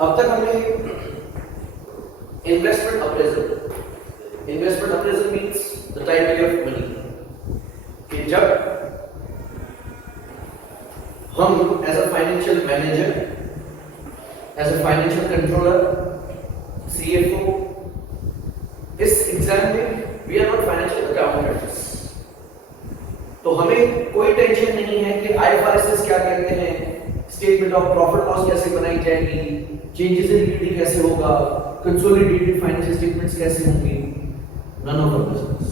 अब तक हमने investment appraisal means the time of money, कि जब हम as a financial manager, as a financial controller, CFO, इस एग्जाम में we are not financial accountants, तो हमें कोई टेंशन नहीं है कि IFRS क्या कहते हैं, स्टेटमेंट ऑफ प्रॉफिट लॉस कैसे बनाई जाएगी, चेंजेस इन लिक्विडिटी कैसे होगा, कंसोलिडेटेड फाइनेंशियल स्टेटमेंट्स कैसे होंगे, नन ऑफ आवर बिजनेस।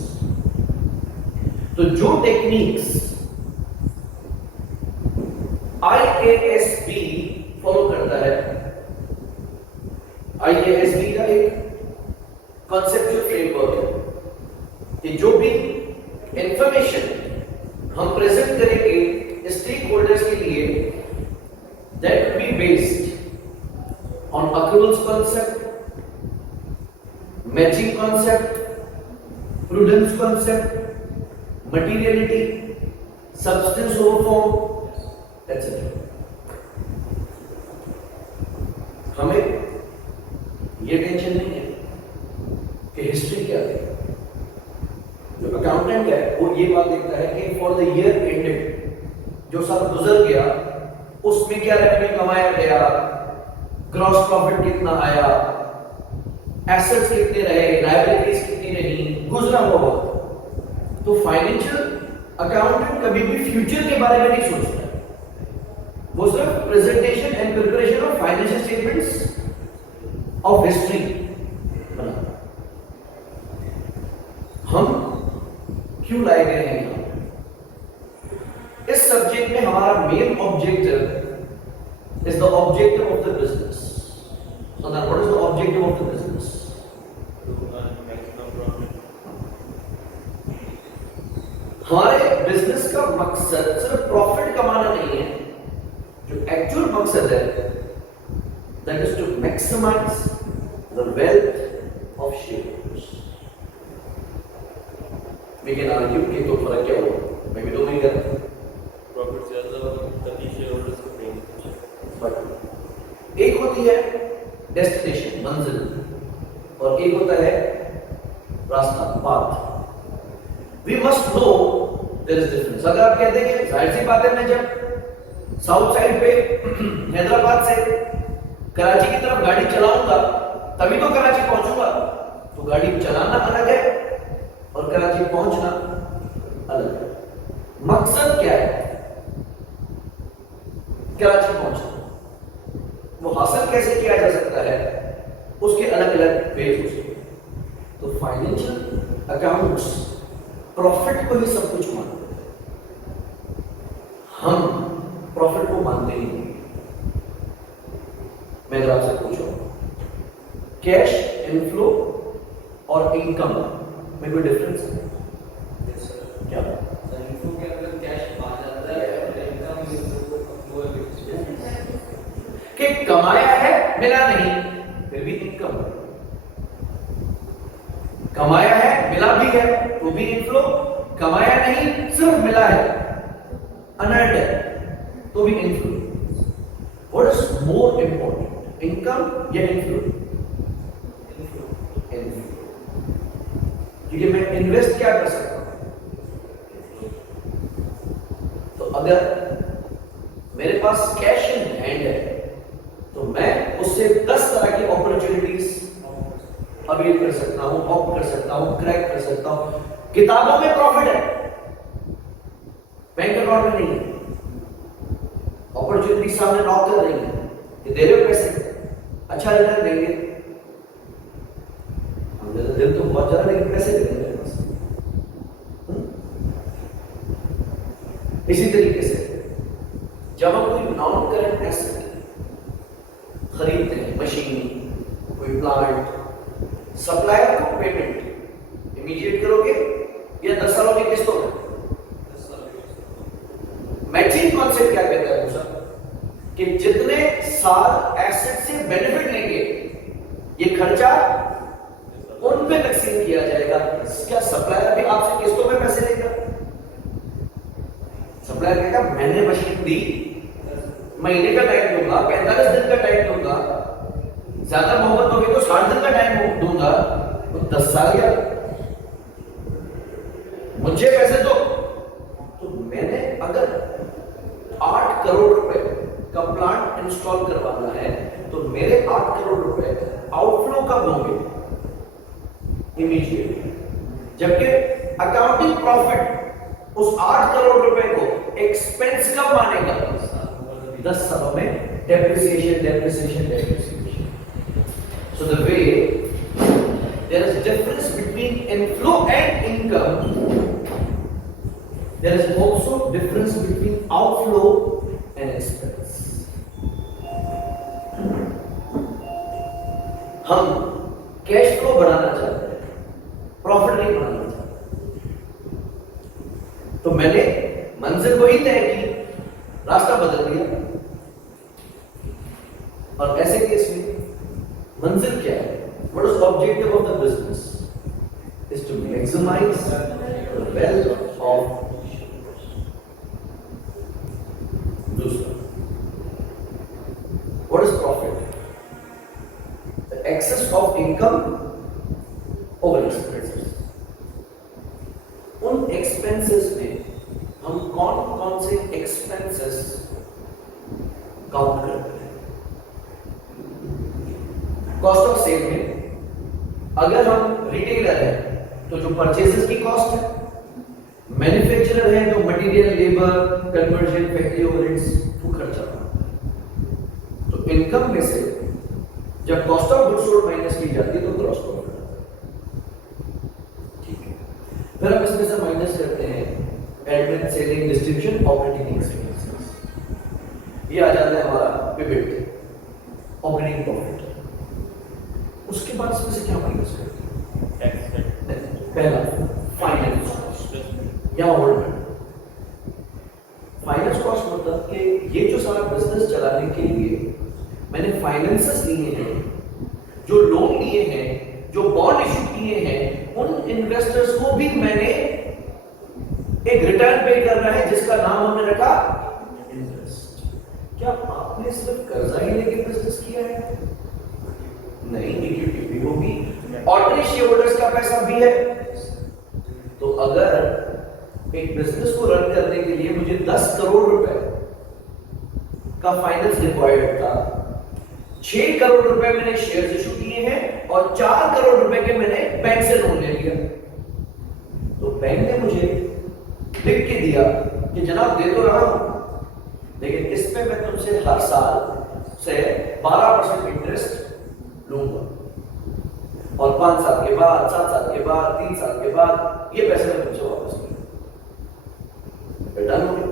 तो जो टेक्निक्स IASB फॉलो करता है, IASB का एक कॉन्सेप्चुअल फ्रेमवर्क है कि जो भी इंफॉर्मेशन हम प्रेजेंट करेंगे स्टेक होल्डर्स के लिए, that will be based on accruals concept, matching concept, prudence concept, materiality, substance over form etcetera. हमें ये टेंशन नहीं है कि हिस्ट्री क्या है। जो अकाउंटेंट है वो ये बात देखता है कि फॉर द ईयर एंडेड, जो साल गुजर गया उसमें क्या रेवेन्यू कमाया गया, ग्रॉस प्रॉफिट कितना आया, एसेट्स कितने रहे, लायबिलिटीज कितनी रही, गुजरा हुआ वक्त। तो फाइनेंशियल अकाउंटेंट कभी भी फ्यूचर के बारे में नहीं सोचता है, वो सिर्फ presentation and preparation of financial statements of history बना। हम क्यों लाए गए हैं यहाँ? इस सब्जेक्ट में हमारा main objective is the objective of the business. So then what is the objective of the business? हमारे बिजनेस का मकसद सिर्फ प्रॉफिट कमाना नहीं है, जो एक्चुअल मकसद है that is to maximize the wealth of shareholders. We can argue कि तो फर्क क्या होगा, मैं भी तो नहीं करता, प्रॉफिट ज्यादा तभी शेयरहोल्डर्स को देंगे। बट एक होती है डेस्टिनेशन, मंजिल, और एक होता है रास्ता, path. We must know there is difference. अगर आप कहते हैं कि जाहिर सी बात है, मैं जब साउथ साइड पे हैदराबाद से कराची की तरफ गाड़ी चलाऊंगा तभी तो कराची पहुंचूंगा, तो गाड़ी चलाना अलग है और कराची पहुंचना अलग है। मकसद क्या है कराची पहुंचना, वो हासिल कैसे किया जा सकता है, उसके अलग अलग वेज हो सकते हैं। तो फाइनेंशियल अकाउंट्स प्रॉफिट को ही सब कुछ मानते हैं, हम प्रॉफिट को मानते ही नहीं। मैं अगर आपसे पूछूं कैश इनफ्लो और इनकम में कोई डिफरेंस है क्या? इनफ्लो के अंदर कैश आ जाता है और इनकम वो कि कमाया है मिला नहीं, फिर भी इनकम। कमाया है मिला भी है तो भी इनफ्लो, कमाया नहीं सिर्फ मिला है अनअर्न्ड है तो भी inflow. What is more important, income या इनफ्लो? इनफ्लो, क्योंकि मैं इन्वेस्ट क्या कर सकता हूं। तो अगर मेरे पास कैश इन हैंड है तो मैं उससे 10 तरह की अपॉर्चुनिटीज अवेल कर सकता हूं, ऑप्ट कर सकता हूं, क्रैक कर सकता हूं। किताबों में प्रॉफिट है, बैंक अकाउंट में नहीं है। अपॉर्चुनिटी सामने नॉक कर रही है कि दे रहे हो पैसे, अच्छा रिटर्न देंगे, दिल तो बहुत ज्यादा लेकिन पैसे देंगे मेरे पास। इसी तरीके से जब हम कोई नॉन करंट एसेट खरीदते हैं, मशीन, कोई प्लांट, सप्लायर को पेमेंट इमीडिएट करोगे या 10 सालों की किस्तों में? मैचिंग कॉन्सेप्ट क्या कहता है दूसरा, कि जितने साल एसेट से बेनिफिट लेंगे ये खर्चा उन पे तकसीम किया जाएगा। क्या सप्लायर भी आपसे किस्तों में पैसे लेगा? सप्लायर कहेगा मैंने मशीन दी, महीने का टाइम दूंगा, 45 दिन का टाइम दूंगा, ज्यादा मोहब्बत होगी तो 60 दिन का टाइम दूंगा, तो 10 साल क्या, मुझे पैसे दो। तो मैंने अगर 8 करोड़ रुपए का प्लांट इंस्टॉल करवाना है तो मेरे 8 करोड़ रुपए आउटफ्लो कब होंगे? इमीडिएटली। जबकि अकाउंटिंग प्रॉफिट उस 8 करोड़ रुपए को एक्सपेंस कब मानेगा? 10 सालों में depreciation, depreciation, depreciation. So the way there is difference between inflow and income, there is also difference between outflow and expense. हम कैश फ्लो बढ़ाना चाहते हैं, प्रॉफिट नहीं बढ़ाना चाहते। तो मैंने मंजिल वही तय की, रास्ता बदल दिया। और ऐसे केस में मंजिल क्या है? What is the objective of the business? Is to maximize the wealth of दूसरा, what is profit? The excess of income over expenses. उन expenses में हम कौन कौन से expenses काउंट करते हैं? कॉस्ट ऑफ सेल में अगर हम रिटेलर हैं तो जो परचेजेस की कॉस्ट है, मैन्युफैक्चरर है तो material, labour, conversion, factory overheads, वो खर्चा। तो इनकम में से जब cost of goods sold minus की जाती है तो ग्रॉस प्रॉफिट आता है। ठीक है, फिर हम इसमें से माइनस करते हैं admin, selling, distribution, operating expenses. ये आ जाता है हमारा पिवट, ऑपरेटिंग प्रॉफिट। उसके बाद इसमें से क्या माइनस करते हैं? पहला फाइनेंस कॉस्ट या होल्ड। फाइनेंस कॉस्ट मतलब कि ये जो सारा बिजनेस चलाने के लिए मैंने फाइनेंसेस लिए हैं, जो लोन लिए हैं, जो बॉन्ड इशू किए हैं, उन इन्वेस्टर्स को भी मैंने एक रिटर्न पे करना है जिसका नाम हमने रखा इंटरेस्ट। क्या आपने सिर्फ कर्जा ही लेके बिजनेस किया है? नहीं, इक्विटी भी होगी, ऑर्डिनरी शेयर होल्डर्स का पैसा भी है। तो अगर एक बिजनेस को रन करने के लिए मुझे 10 करोड़ रुपए का फाइनेंस रिक्वायर्ड था, 6 करोड़ रुपए मैंने शेयर इशू किए हैं और 4 करोड़ रुपए के मैंने बैंक से लोन ले लिया। तो बैंक ने मुझे लिख के दिया कि जनाब दे तो रहा हूं, लेकिन इस पे मैं तुमसे हर साल से 12% इंटरेस्ट लूंगा और 5 साल के बाद, 7 साल के बाद, 3 साल के बाद ये पैसे मैं तुमसे वापस लूंगा। डन हो गया।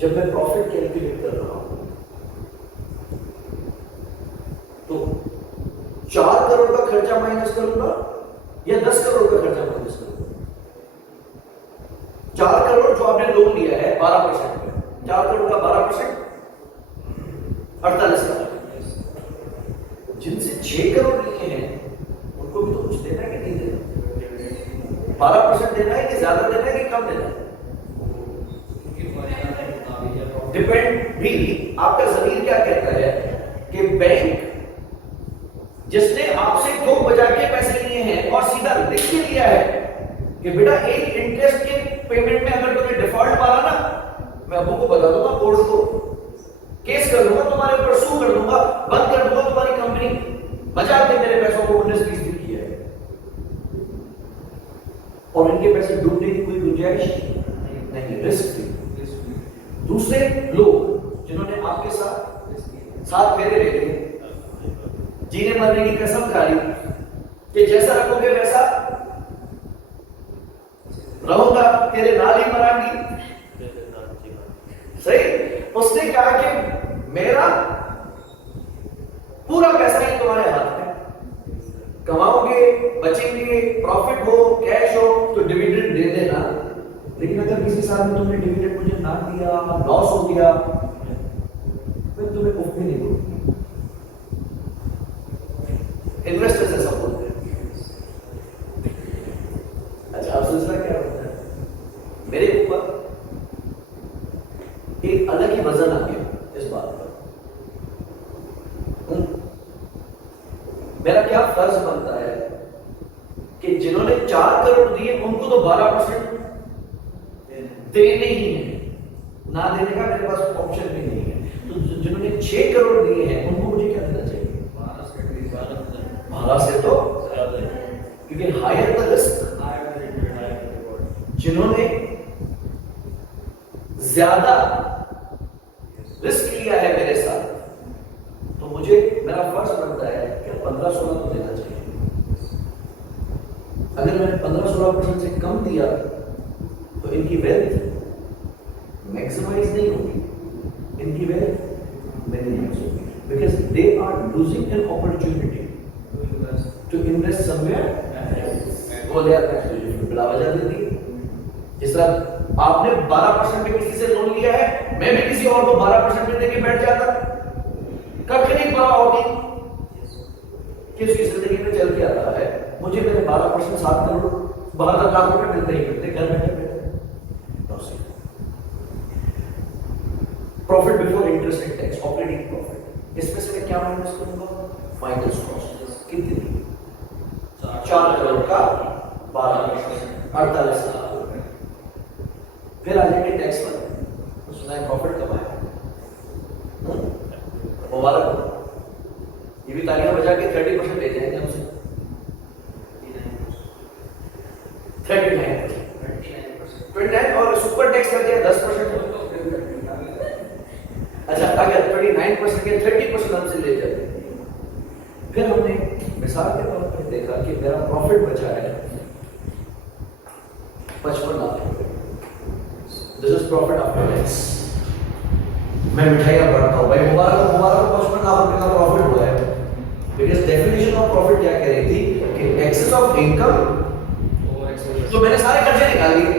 जब मैं प्रॉफिट कैलकुलेट कर रहा हूं तो 4 करोड़ का खर्चा माइनस करूंगा या 10 करोड़ का खर्चा माइनस करूंगा? 4 करोड़ जो आपने लोन लिया है 12% पे, 4 करोड़ का 12% 48 लाख। जिनसे 6 करोड़ लिए हैं उनको भी तो कुछ देना है कि नहीं देना? 12% देना है कि ज्यादा देना है कि कम देना है? डिपेंड भी आपका जमीन क्या कहता है कि बैंक जिसने आपसे ठोक बजा के पैसे लिए हैं और सीधा लिख के लिया है कि बेटा एक इंटरेस्ट के पेमेंट में अगर तुम्हें डिफॉल्ट मारा ना, मैं अबू को बता दूंगा, कोर्ट को केस कर दूंगा, तुम्हारे ऊपर सू कर दूंगा, बंद कर दूंगा तुम्हारी कंपनी, बचा के मेरे पैसों को 19-20 दिन किया है और इनके पैसे डूबने की कोई गुंजाइश नहीं, रिस्क फ्री। दूसरे लोग जिन्होंने आपके साथ फेरे ले लिए, जीने मरने की कसम खाई कि जैसा रखोगे वैसा रहूंगा, तेरे नाल ही मरांगी, सही। उसने कहा कि मेरा पूरा पैसा ही तुम्हारे हाथ में, कमाओगे, बचेंगे, प्रॉफिट हो, कैश हो तो डिविडेंड दे देना, लेकिन अगर किसी साल में तुमने डिविडेंड मुझे ना दिया, लॉस हो गया, मैं तुम्हें कुछ भी नहीं दूंगा। इन्वेस्टर्स ऐसा बोलते हैं। अच्छा, अब दूसरा क्या होता है, मेरे ऊपर एक अलग ही वजन आ गया इस बात पर फर्ज बनता है कि जिन्होंने 4 करोड़ दिए उनको तो 12% देने ही है, ना देने का मेरे पास ऑप्शन भी नहीं है। तो जिन्होंने 6 करोड़ दिए हैं उनको मुझे क्या देना चाहिए? 12 से तो क्योंकि हायर द रिस्क, जिन्होंने ज्यादा रिस्क लिया है मेरे साथ, तो मुझे मेरा फर्ज बनता है कि 15-16 तो देना चाहिए। अगर मैंने 15-16% से कम दिया तो इनकी वेल्थ मैक्सिमाइज नहीं होगी, इनकी वेल्थ मिनिमाइज होगी, because they are losing an opportunity to invest somewhere वो दे आर बिला वजह दे दी। जिस तरह आपने 12% में किसी से लोन लिया है, मैं भी किसी और को 12% में देके बैठ जाता, कभी नहीं पड़ा होगी कि उसकी जिंदगी में चल के आता है। मुझे मेरे 12% 7 करोड़ 72 लाख रुपए मिलते ही मिलते घर बैठे बैठे। Profit before interest and tax, operating profit, इसमें से मैं क्या माइनस करूंगा? Finance cost. कितनी? 4 करोड़ का 12%, 48 लाख रुपए। फिर आ जाएंगे टैक्स पर, तो सुना है प्रॉफिट कमाया, मुबारक, ये भी तालियां बजा के 30% ले जाएंगे हमसे, 29 और सुपर टैक्स कर दिया 10%। अच्छा, अगर 29% के 30% हमसे ले जाते, फिर हमने मिसाल के तौर पर देखा कि मेरा प्रॉफिट बचा है 55 लाख रुपए। This is profit after tax. मैं मिठाइयां बढ़ता हूं, भाई मुबारक मुबारक, 55 लाख रुपए का प्रॉफिट हुआ है। बिकॉज डेफिनेशन ऑफ प्रॉफिट क्या कह रही थी कि एक्सेस ऑफ इनकम, तो मैंने सारे कर्जे निकाल दिए,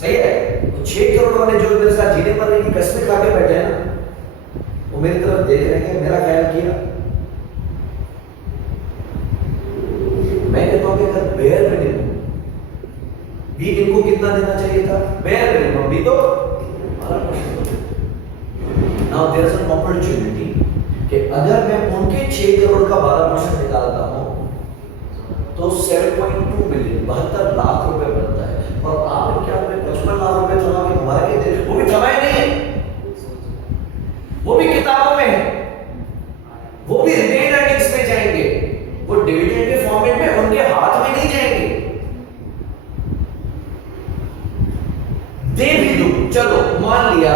सही है। तो 6 करोड़ वाले जो मेरे साथ जीने पर की कसमें खा के बैठे हैं ना, वो मेरी तरफ देख रहे हैं, मेरा ख्याल किया। मैं कहता हूं कि अगर बेयर मिनिमम भी इनको कितना देना चाहिए था? बेयर मिनिमम भी तो 12%। Now there is an opportunity कि अगर मैं उनके 6 करोड़ का 12% निकालता हूं तो 7.2 मिलियन 72 लाख रुपए बनता है। और आपने क्या 55 लाख रुपए जमा के घुमा के दे, वो भी जमाए नहीं है, वो भी किताबों में है, वो भी रिटेन अर्निंग्स में जाएंगे, वो डिविडेंड के फॉर्मेट में उनके हाथ में नहीं जाएंगे। दे भी दो, चलो मान लिया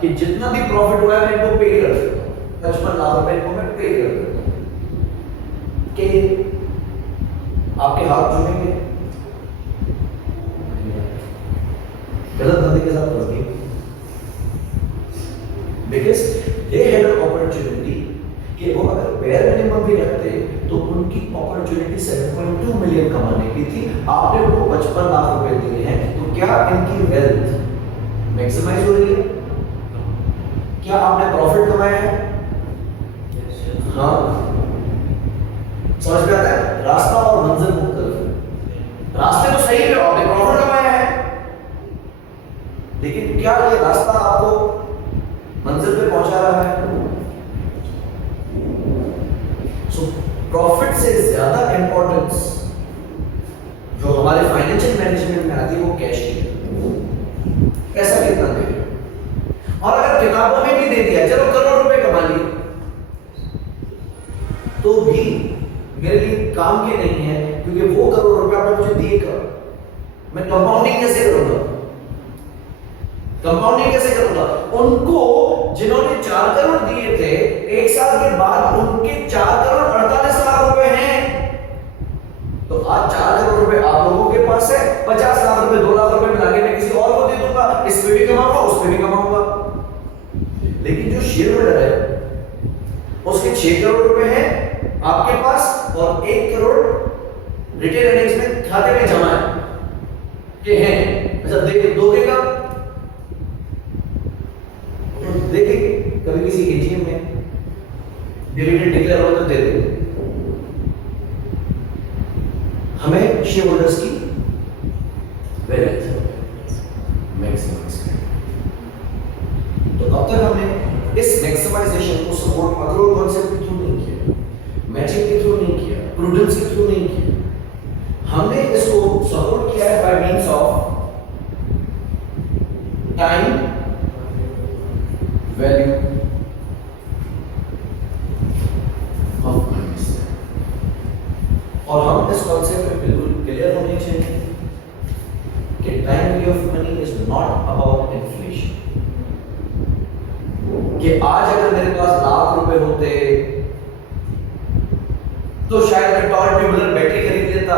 कि जितना भी प्रॉफिट हुआ है मैं इनको पे कर सकता हूं, 55 लाख रुपए इनको मैं पे कर देता हूं कि आपके हाथ जुड़ेंगे? गलत बंदे के साथ फंस गए, because they had an opportunity कि वो अगर बेयर मिनिमम भी रखते तो उनकी अपॉर्चुनिटी 7.2 मिलियन कमाने की थी। आपने उनको 55 लाख रुपए दिए हैं, तो क्या इनकी वेल्थ मैक्सिमाइज हो रही है? क्या आपने प्रॉफिट कमाया है? हाँ, समझ में आता है? रास्ता और मंजिल मुख्तलिफ है। रास्ते तो सही है, आपने प्रॉफिट कमाया है, लेकिन क्या ये रास्ता आपको मंजिल पे पहुंचा रहा है? सो प्रॉफिट से ज्यादा इंपॉर्टेंस जो हमारे फाइनेंशियल मैनेजमेंट में आती है वो कैश की। पैसा कितना दे, और अगर किताबों में भी दे दिया, चलो करोड़ रुपए कमा लिए, तो भी मेरे लिए काम के नहीं है, क्योंकि वो करोड़ रुपए आपने मुझे दिए कब? मैं कंपाउंडिंग कैसे करूंगा? कंपाउंडिंग कैसे करूंगा? उनको जिन्होंने 4 करोड़ दिए थे, 1 साल के बाद उनके 4 करोड़ 48 लाख रुपए हैं। तो आज 4 करोड़ रुपए आप लोगों के पास है, 50 लाख रुपए 2 लाख रुपए मिला के मैं किसी और को दे दूंगा, इस पे भी कमाऊंगा, उस पे भी कमाऊंगा। लेकिन जो शेयर होल्डर है उसके 6 करोड़ रुपए हैं आपके पास और 1 करोड़ रिटेल अर्निंग्स में खाते में जमा है कि हैं। अच्छा देख दोगे कब? देखिए कभी किसी एटीएम में डिविडेंड डिक्लेयर हो तो दे दो। हमें शेयर होल्डर्स की वेल्थ मैक्सिमाइज करनी। तो अब तक हमने इस मैक्सिमाइजेशन को सपोर्ट अक्रोल कॉन्सेप्ट क्यों नहीं किया? मैं मैचिंग के थ्रू नहीं किया, प्रूडेंस के थ्रू नहीं किया, हमने इसको सपोर्ट किया है by means of time value of money. और हम इस कॉन्सेप्ट पे बिल्कुल क्लियर होने चाहिए कि time value of money is not about inflation. कि आज अगर मेरे पास लाख रुपए होते तो शायद मैं टॉल ट्यूबुलर बैटरी खरीद लेता,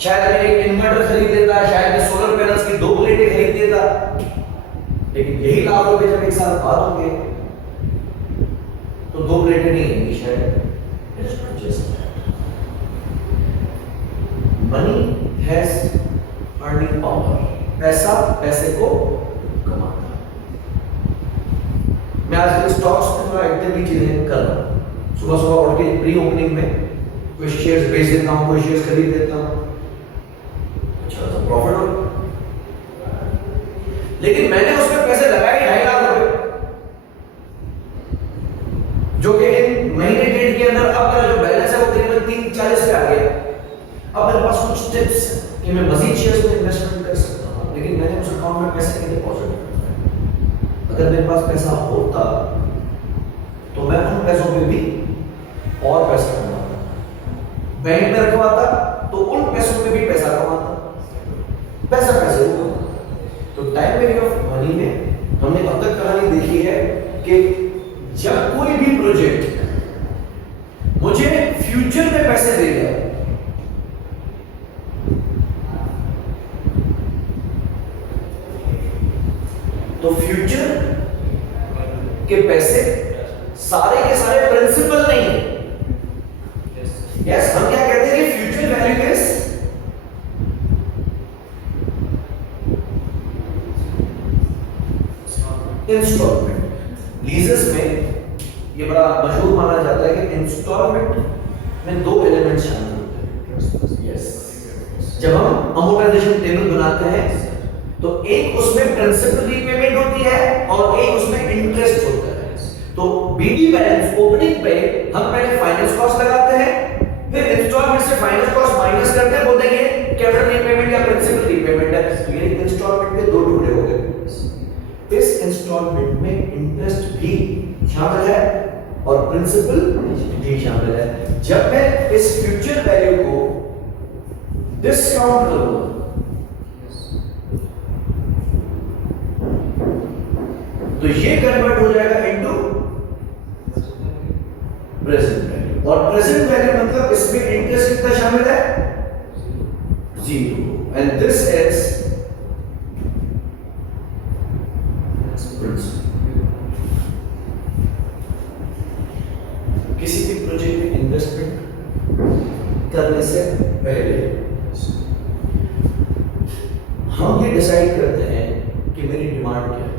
शायद मैं एक इन्वर्टर खरीद लेता, शायद मैं सोलर पैनल्स की 2 प्लेटें खरीद लेता। लेकिन यही लाख रुपए जब एक साल बाद होंगे तो 2 प्लेटें नहीं होंगी शायद। It is not just that. Money has earning power. पैसा पैसे को कमाता है। मैं आजकल स्टॉक्स में थोड़ा एक्टिवली चीजें कर रहा हूँ। सुबह सुबह उठ के प्री ओपनिंग में कोई शेयर्स बेच देता हूँ, कोई शेयर्स खरीद देता हूँ, अच्छा तो प्रॉफिट हो। लेकिन मैंने उसमें पैसे लगाए 2.5 लाख रुपए, जो कि इन महीने डेढ़ के अंदर अब मेरा जो बैलेंस है वो तकरीबन 340 पे आ गया। अब मेरे पास कुछ टिप्स कि मैं मजीद शेयर्स में इन्वेस्टमेंट कर सकता हूँ, लेकिन मैंने उस अकाउंट में पैसे नहीं डिपॉजिट किए। अगर मेरे पास पैसा होता तो मैं उन पैसों पे भी और पैसा कमाता, बैंक में रखवाता तो उन पैसों पे भी पैसा कमाता, पैसा पैसे होगा। तो टाइम वैल्यू ऑफ मनी में हमने अब तक कहानी देखी है कि जब कोई भी प्रोजेक्ट मुझे फ्यूचर में पैसे देगा तो फ्यूचर के पैसे सारे के सारे प्रिंसिपल नहीं है। यस, हम क्या कहते हैं कि future value is instalment. Leases में ये बड़ा मशहूर माना जाता है कि इंस्टॉलमेंट में 2 एलिमेंट शामिल होते हैं। यस, जब हम अमोर्टाइजेशन टेबल बनाते हैं तो एक उसमें प्रिंसिपल रीपेमेंट होती है और एक उसमें इंटरेस्ट होता है। तो बीडी बैलेंस ओपनिंग पे हम पहले फाइनेंस कॉस्ट लगाते हैं, फिर इंस्टॉलमेंट से फाइनेंस कॉस्ट माइनस करते हैं, बोलते हैं ये कैपिटल रीपेमेंट या प्रिंसिपल रीपेमेंट है। तो ये इंस्टॉलमेंट के 2 टुकड़े हो गए। इस इंस्टॉलमेंट में इंटरेस्ट भी शामिल है और प्रिंसिपल भी शामिल है। जब मैं इस फ्यूचर वैल्यू को डिस्काउंट करूंगा तो ये कन्वर्ट हो जाएगा इनटू प्रेजेंट वैल्यू। और प्रेजेंट वैल्यू मतलब इसमें इंटरेस्ट कितना शामिल है? 0। एंड दिस इज किसी भी प्रोजेक्ट में इन्वेस्टमेंट करने से पहले हम ये डिसाइड करते हैं कि मेरी डिमांड क्या है।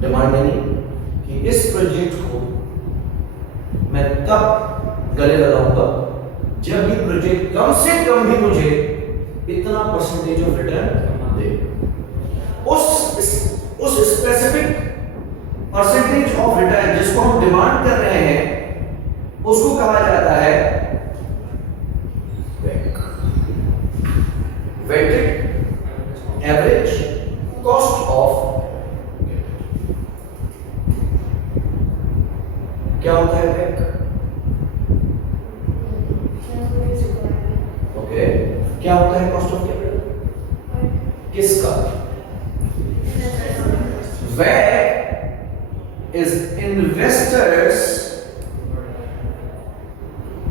डिमांड यानी कि इस प्रोजेक्ट को मैं तब गले लगाऊंगा जब ये प्रोजेक्ट कम से कम भी मुझे इतना परसेंटेज ऑफ रिटर्न दे। उस स्पेसिफिक परसेंटेज ऑफ रिटर्न जिसको हम डिमांड कर रहे हैं उसको कहा जाता है वेटेड एवरेज कॉस्ट ऑफ। क्या होता है वेक? ओके, क्या होता है कॉस्ट ऑफ कैपिटल? किसका? वेक is investors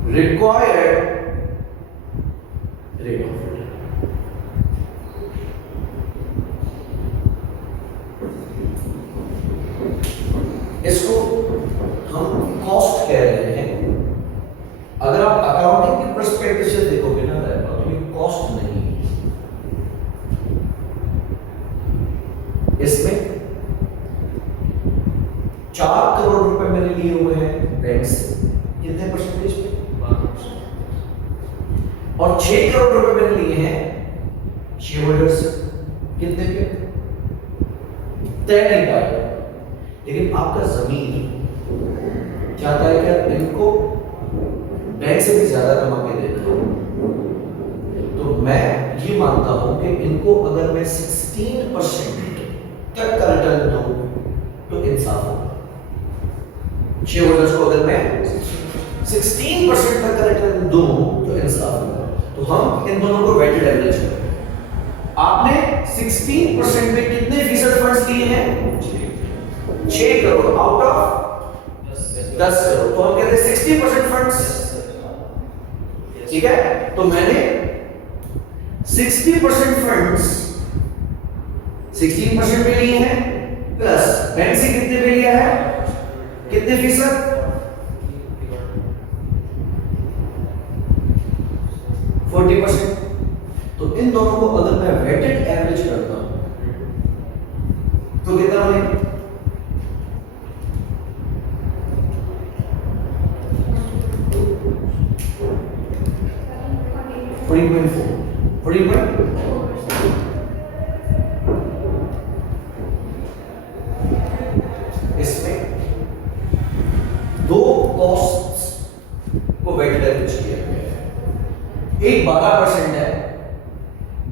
required rate of return। इसको हम कॉस्ट कह रहे हैं। अगर आप अकाउंटिंग के पर्सपेक्टिव से देखोगे ना तो ये कॉस्ट नहीं है। इसमें 4 करोड़ रुपए मैंने लिए हुए हैं बैंक से, कितने परसेंटेज पे? 12%। और 6 करोड़ रुपए मैंने लिए हैं शेयर होल्डर से, कितने पे? तय नहीं पाए। लेकिन आपका जमीन चाहता है कि आप इनको बैंक से भी ज्यादा कमा के देना है। तो मैं ये मानता हूं कि इनको अगर मैं 16% तक का रिटर्न दूं तो इंसाफ होगा। शेयर होल्डर्स को अगर मैं 16% तक का रिटर्न दूं तो इंसाफ होगा। तो हम इन दोनों को वेटेड एवरेज करें। आपने 16% पे कितने फीसद फंड्स लिए हैं? 6 करोड़ आउट ऑफ 10 करोड़। तो हम कहते हैं 60% फंड्स, ठीक है। तो मैंने 60% फंड्स 16% पे लिए हैं, प्लस बैंक से कितने पे लिया है, कितने फीसद? 40%। तो इन दोनों को अगर मैं वेटेड एवरेज करता हूं तो कितना बनेगा? इसमें दो कॉस्ट्स को वेटेड एवरेज किया गया है। एक 12% है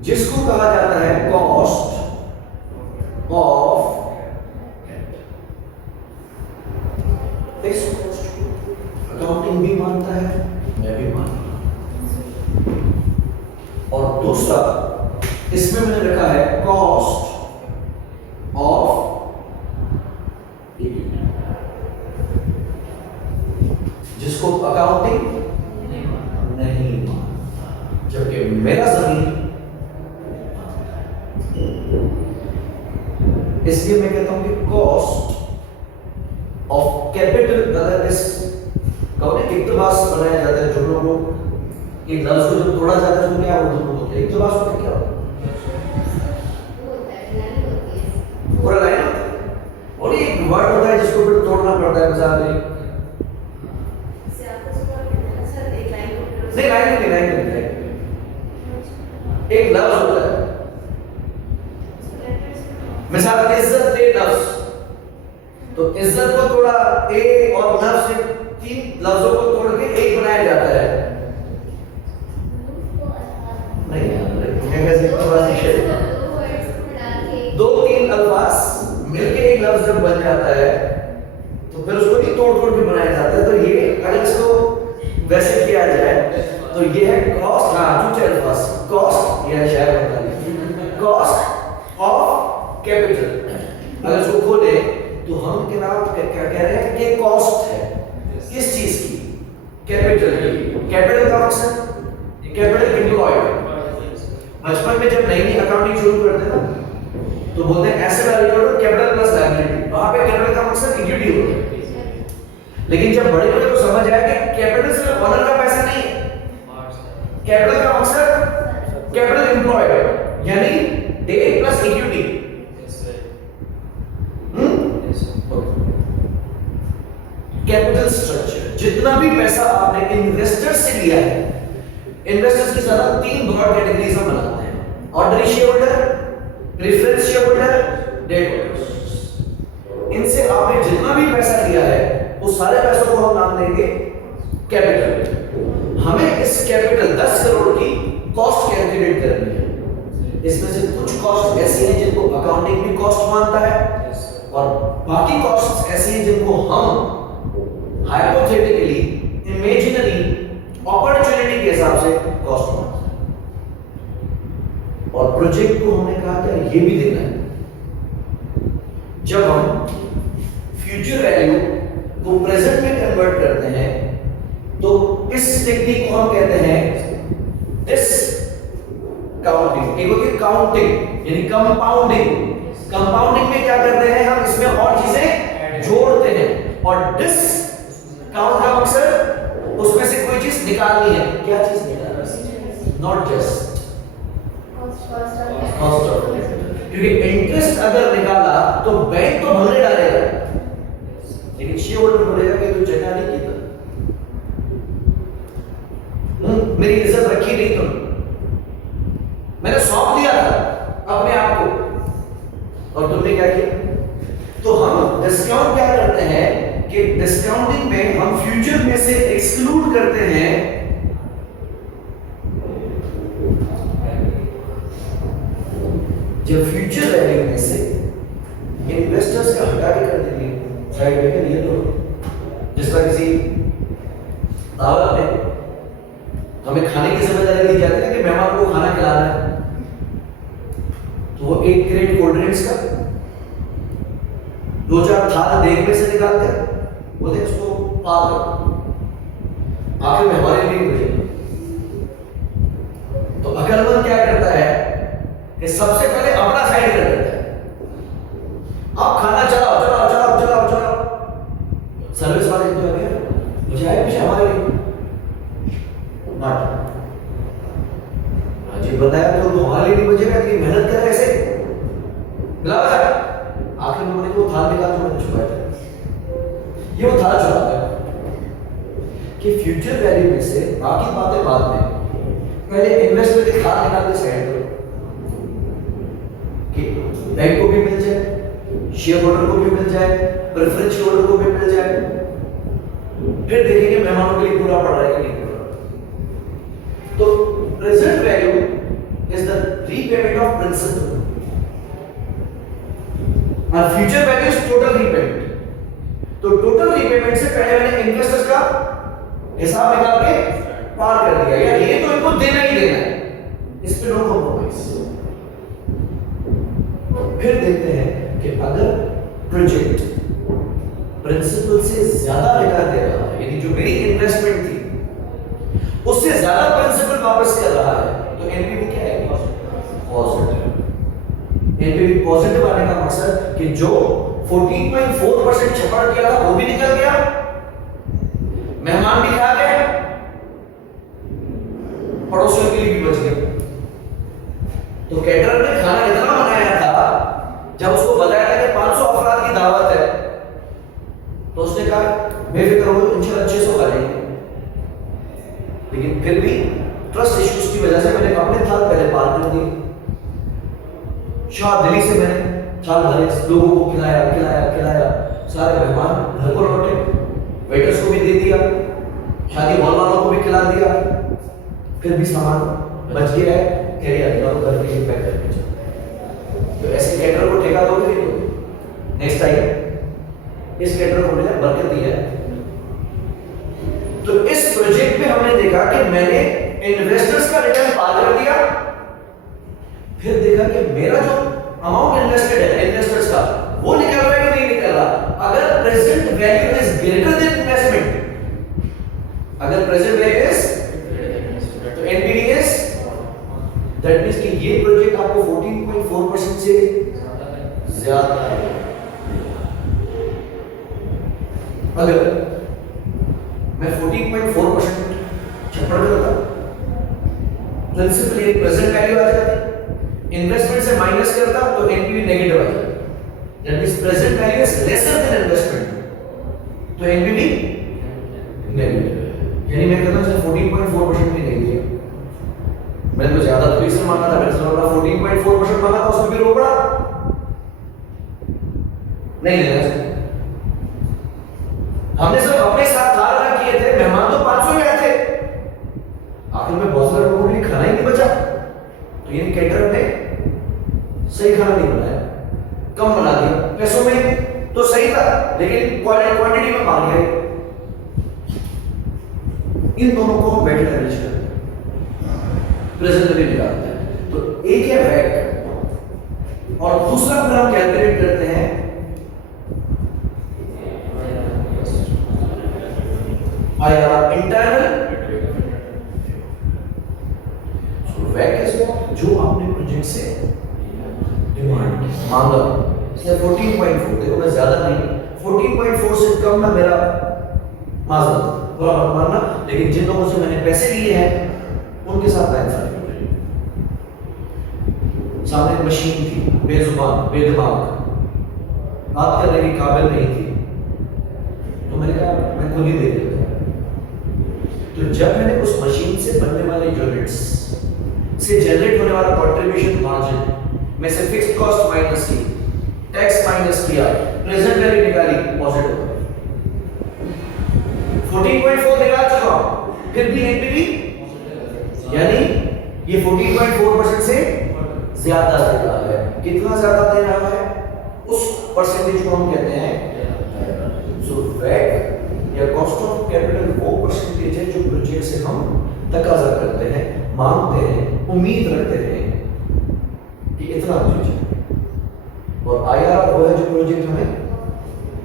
जिसको कहा जाता है कॉस्ट ऑफ अकाउंटिंग भी मानता है, मैं भी मानता हूं। और दूसरा इसमें मैंने रखा है कॉस्ट ऑफ जिसको अकाउंटिंग नहीं मानता, जबकि मेरा जमीन, इसलिए मैं कहता हूं कि कॉस्ट ऑफ कैपिटल, अगर इस इक्तबास बनाया जाता है जुमलों को, एक लफ्ज को जब तोड़ा जाता है तो क्या होता है? इक्तबास होता है, क्या होता है? पूरा लाइन होता है और एक वर्ड होता है जिसको फिर तोड़ना पड़ता है। मिसाल नहीं, एक लफ्ज होता है, मिसाल इज्जत दे लफ्ज, तो इज्जत को थोड़ा ए और लफ्ज से 3 लफ्जों को तोड़ के एक बनाया जाता है। नहीं दो 3 अल्फाज मिलके एक लफ्ज जब बन जाता है तो फिर उसको नहीं तोड़ तोड़ के बनाया जाता है। तो ये अगर इसको वैसे किया जाए तो ये है कॉस्ट, हाँ अल्फाज, कॉस्ट या शायद बता दी, कॉस्ट ऑफ कैपिटल। अगर इसको खोले तो हम क्या कह रहे हैं कि कॉस्ट है किस चीज की? कैपिटल की। कैपिटल का मकसद कैपिटल एम्प्लॉयड। बचपन में जब नई नई अकाउंटिंग शुरू करते हैं ना तो बोलते हैं asset are equal to capital plus liability. वहां पे कैपिटल का मकसद इक्विटी होता है, लेकिन जब बड़े बड़े को समझ आया कि कैपिटल सिर्फ ओनर का पैसा नहीं है, कैपिटल का मकसद कैपिटल एम्प्लॉयड यानी debt plus equity. Capital structure, जितना भी पैसा आपने इन्वेस्टर से लिया है, इन्वेस्टर्स की ज्यादा 3 ब्रॉड कैटेगरीज हम बनाते हैं, ordinary shareholder, preference shareholder, debt holders. इनसे आपने जितना भी पैसा लिया है उस सारे पैसों को हम नाम देंगे कैपिटल। हमें इस कैपिटल 10 करोड़ की कॉस्ट कैलकुलेट करनी है। इसमें से कुछ कॉस्ट ऐसी हैं जिनको अकाउंटिंग भी कॉस्ट मानता है और बाकी कॉस्ट ऐसी हैं जिनको हम हाइपोथेटिकली, इमेजिनरी, अपॉर्चुनिटी के हिसाब से कॉस्ट मानते हैं। और प्रोजेक्ट को हमने कहा था ये भी देना है। जब हम फ्यूचर वैल्यू को प्रेजेंट में कन्वर्ट करते हैं तो इस टेक्निक को हम कहते हैं डिस्काउंटिंग। एक होती है काउंटिंग यानी कंपाउंडिंग। कंपाउंडिंग में क्या करते हैं हम, इसमें और चीजें जोड़ते हैं, और डिस्काउंट का मकसद उसमें से कोई चीज निकालनी है। क्या चीज निकालनी? Not just cost of capital, क्योंकि इंटरेस्ट अगर निकाला तो बैंक तो भरने डालेगा, लेकिन शेयर होल्डर बोलेगा कि तू जगह नहीं की, मेरी इज्जत रखी नहीं, तुम मैंने सौंप दिया था अपने आप को और तुमने क्या किया? तो हम डिस्काउंट क्या करते हैं कि डिस्काउंटिंग में हम फ्यूचर में से एक्सक्लूड करते हैं जब फ्यूचर वैल्यू में से इन्वेस्टर्स का हटा के कर देंगे साइड में लिए तो जिसका किसी दावत में हमें खाने की जिम्मेदारी दी जाती है कि मेहमान को खाना खिलाना है, तो वो एक क्रेट कोल्ड ड्रिंक्स का 2-4 थाल देख में से निकालते हैं, वो देख उसको पार आखिर में हमारे लिए बचे। तो अकलमंद क्या करता है कि सबसे पहले अपना साइड कर देता है, आप खाना चलाओ चलाओ चलाओ चलाओ चलाओ, सर्विस वाले जो है मुझे आए पीछे हमारे लिए नॉट जी बताया तो हमारे लिए नहीं बचेगा कि मेहनत कर ऐसे मिला आखिर में मैंने वो थाल निकाल जो मैंने छुपाया ये वो थाल छुपाता है कि फ्यूचर वैल्यू में से बाकी बातें बाद में, पहले इन्वेस्टर के थाल निकाल के साइड करो कि बैंक को भी मिल जाए, शेयर होल्डर को भी मिल जाए, प्रेफरेंस होल्डर को भी मिल जाए, फिर देखेंगे मेहमानों के लिए पूरा पड़ रहा है कि नहीं पड़ रहा। तो present value is the repayment of principal और future value is total repayment. तो टोटल रीपेमेंट से पहले मैंने इन्वेस्टर्स का हिसाब निकाल के पार कर दिया, यार ये तो इनको देना ही देना है, इस पे नो कॉम्प्रोमाइज। फिर देखते हैं कि अगर प्रोजेक्ट प्रिंसिपल से ज्यादा रिटर्न दे रहा है, यानी जो मेरी इन्वेस्टमेंट थी उससे ज्यादा प्रिंसिपल वापस कर रहा है, तो एनपीवी क्या है? पॉजिटिव। एनपीवी पॉजिटिव आने का मकसद कि जो 14.4% छपड़ किया था वो भी निकल गया, मेहमान भी खा गए, पड़ोसियों के लिए भी बच गए। तो कैटरर ने खाना इतना बनाया था, जब उसको बताया था कि 500 अफराद की दावत है, तो उसने कहा बेफिक्र हो इंशाल्लाह 600 खा लेंगे। लेकिन फिर भी ट्रस्ट इश्यूज की वजह से मैंने अपने थाल पहले पार कर दी, शाह दिल्ली से मैंने थाल भरे, लोगों को खिलाया खिलाया खिलाया, सारे मेहमान घर को लौटे, वेटर्स को भी दे दिया, शादी हॉल वालों को भी खिला दिया, फिर भी सामान बच गया है, कैरी आगे करके पैक करके चलो। तो ऐसे कैटर को ठेका दोगे नहीं दोगे? नेक्स्ट टाइम इस कैटर को मिला बरकत दी है। तो इस प्रोजेक्ट में हमने देखा कि मैंने इन्वेस्टर्स का रिटर्न पार कर दिया, फिर देखा कि मेरा जो अमाउंट इन्वेस्टेड है इन्वेस्टर्स का वो निकल रहा है कि नहीं निकल रहा। अगर present value is greater than investment, अगर प्रेजेंट वैल्यू इज तो एनपीवी इज दैट मींस कि ये प्रोजेक्ट आपको 14.4% से ज्यादा है। अगर मैं 14.4% छप्पड़ करता, प्रिंसिपल ये प्रेजेंट वैल्यू आ जाती, इन्वेस्टमेंट से माइनस करता तो एनपीवी नेगेटिव आ जाता। That means present value is lesser than investment, तो एनपीवी नेगेटिव। यानी मैं कहता हूं 14.4% भी नहीं दिया, मैंने तो ज्यादा तो इसमें मांगा था, मैंने तो 14.4% मांगा था, उसमें भी रोकड़ा नहीं लेना। हमने सिर्फ अपने साथ थाल रखा किए थे, मेहमान तो 500 ही आए थे, आखिर में बहुत सारे लोगों के लिए खाना ही नहीं बचा। तो ये कैटरर ने सही खाना नहीं बनाया, कम बना दिया, पैसों में तो सही था लेकिन क्वांटिटी में मार गया। इन दोनों को हम बैठे मैनेज करते हैं, प्रेजेंट में निकालते हैं। तो एक है वैक और दूसरा फिर हम कैलकुलेट करते हैं आईआर इंटरनल। वैक इज जो आपने प्रोजेक्ट से डिमांड मांगा, इसलिए 14.4 देखो मैं ज्यादा नहीं, 14.4 से कम ना मेरा माजरा पूरा मत मानना, लेकिन जिन लोगों से मैंने पैसे लिए हैं उनके साथ इंसाफ करें। सामने मशीन थी, बेजुबान बेदिमाग, बात करने की काबिल नहीं थी, तो मैंने कहा मैं खुद ही दे देता। तो जब मैंने उस मशीन से बनने वाले यूनिट्स से जनरेट होने वाला कंट्रीब्यूशन मार्जिन में से फिक्स्ड कॉस्ट माइनस की, टैक्स माइनस किया, प्रेजेंट वैल्यू निकाली, पॉजिटिव। 14.4 निकाल चुका हूं, फिर भी एनपीवी यानी ये 14.4% से ज्यादा दे रहा है। कितना ज्यादा दे रहा है? उस परसेंटेज को हम कहते हैं सो वैट या कॉस्ट ऑफ कैपिटल वो परसेंटेज है जो प्रोजेक्ट से हम तकाजा करते हैं, मांगते हैं, उम्मीद रखते हैं कि इतना मुझे चाहिए, और आईआरआर वो है जो प्रोजेक्ट हमें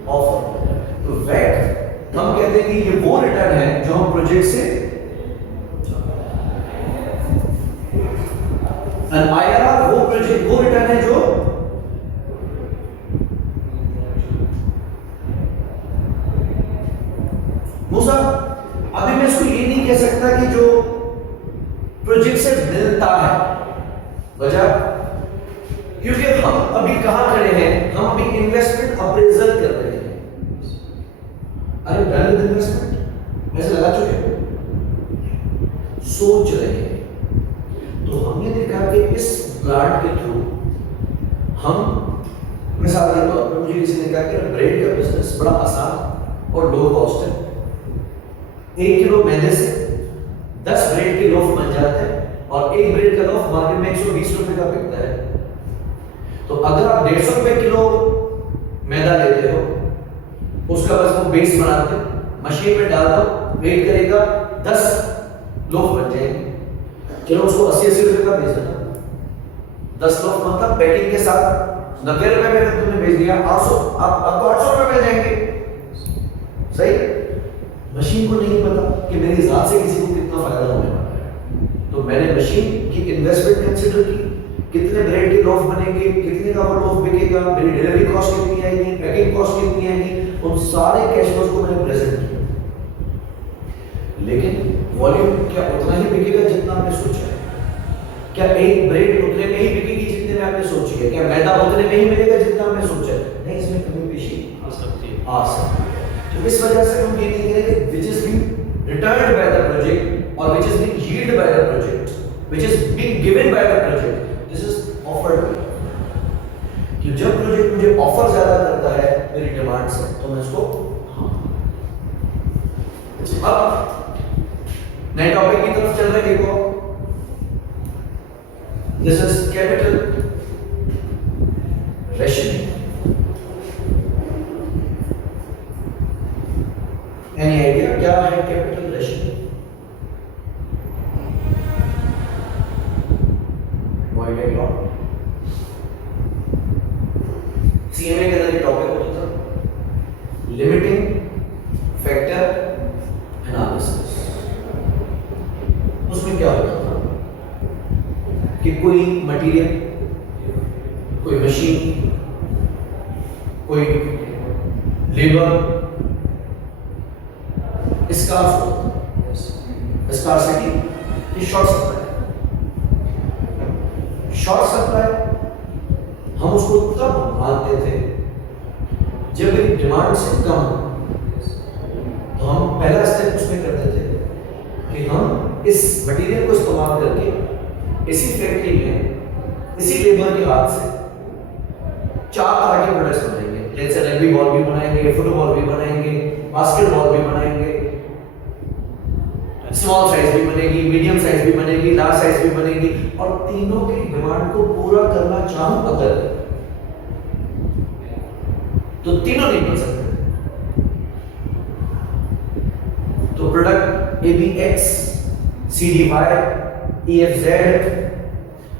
ऑफर करता है। तो वैट हम कहते हैं कि ये वो रिटर्न है जो हम प्रोजेक्ट से, आईआरआर वो प्रोजेक्ट वो रिटर्न है जो मूसा, अभी मैं इसको ये नहीं कह सकता कि जो प्रोजेक्ट से मिलता है, वजह क्योंकि हम अभी कहां खड़े हैं, हम अभी इन्वेस्टमेंट अप्रेजल कर रहे हैं। अरे डन विद इन्वेस्टमेंट ऐसे लगा चुके हैं, सोच रहे हैं। तो हमने देखा कि इस प्लांट के थ्रू हम, मिसाल के तौर पर मुझे किसी ने कहा कि ब्रेड का बिजनेस बड़ा आसान और लो कॉस्ट है। 1 किलो मैदे से 10 ब्रेड के लोफ बन जाते हैं, और एक ब्रेड का लोफ मार्केट में 120 रुपए का बिकता है। तो अगर आप 150 रुपए किलो मैदा लेते हो, उसका बस वो बेस बनाते मशीन में डाल दो, वेट करेगा, 10 लोफ बन जाएंगे। चलो उसको 80-80 रुपए का बेच देना, 10 लोफ मतलब पैकिंग के साथ 90 रुपए में तुमने बेच दिया, 800, आपको 800 रुपए मिल जाएंगे। सही? मशीन को नहीं पता कि मेरी जात से किसी को कितना फायदा होने वाला है। तो मैंने मशीन की इन्वेस्टमेंट कंसीडर की, कितने ब्रेड के लोफ बनेंगे, कितने का वो लोफ बिकेगा, मेरी डिलीवरी कॉस्ट कितनी आएगी, पैकिंग कॉस्ट कितनी आएगी, उन सारे कैश फ्लोज को मैंने प्रेजेंट किया। लेकिन वॉल्यूम क्या उतना ही बिकेगा जितना आपने सोचा है? क्या एक ब्रेड उतने में ही बिकेगी जितने में आपने सोची है? क्या मैदा उतने में ही मिलेगा जितना आपने सोचा है? नहीं, इसमें कमी पेशी आ सकती है। तो इस वजह से हम ये नहीं कह रहे कि which is being returned by the project or which is being yielded by the project, which is being given by the project, this is offered। कि जब प्रोजेक्ट मुझे ऑफर ज्यादा करता है मेरी डिमांड से, तो मैं उसको अब नए टॉपिक की तरफ चल रहे हैं। देखो, this is capital rationing. Any idea क्या है capital rationing? Wide law CMA के अंदर टॉपिक होता था लिमिटिंग फैक्टर एनालिसिस। उसमें क्या होता था कि कोई मटेरियल, कोई मशीन, कोई लेबर, स्कार्सिटी की शॉर्ट सप्लाई। शॉर्ट सप्लाई हम उसको तब मानते थे जब एक डिमांड से कम हो। तो हम पहला स्टेप उसमें करते थे कि हम इस मटेरियल को इस्तेमाल करके इसी फैक्ट्री में इसी लेबर के हाथ से 4 तरह के प्रोडक्ट्स बनाएंगे। जैसे रग्बी बॉल भी बनाएंगे, फुटबॉल भी बनाएंगे, बास्केटबॉल भी बनाएंगे, स्मॉल साइज भी बनेगी, मीडियम साइज भी बनेगी, लार्ज साइज भी बनेगी। और तीनों की डिमांड को पूरा करना चाहूं अगर, तो तीनों नहीं बन सकते। तो प्रोडक्ट ABX, CDY, EFZ,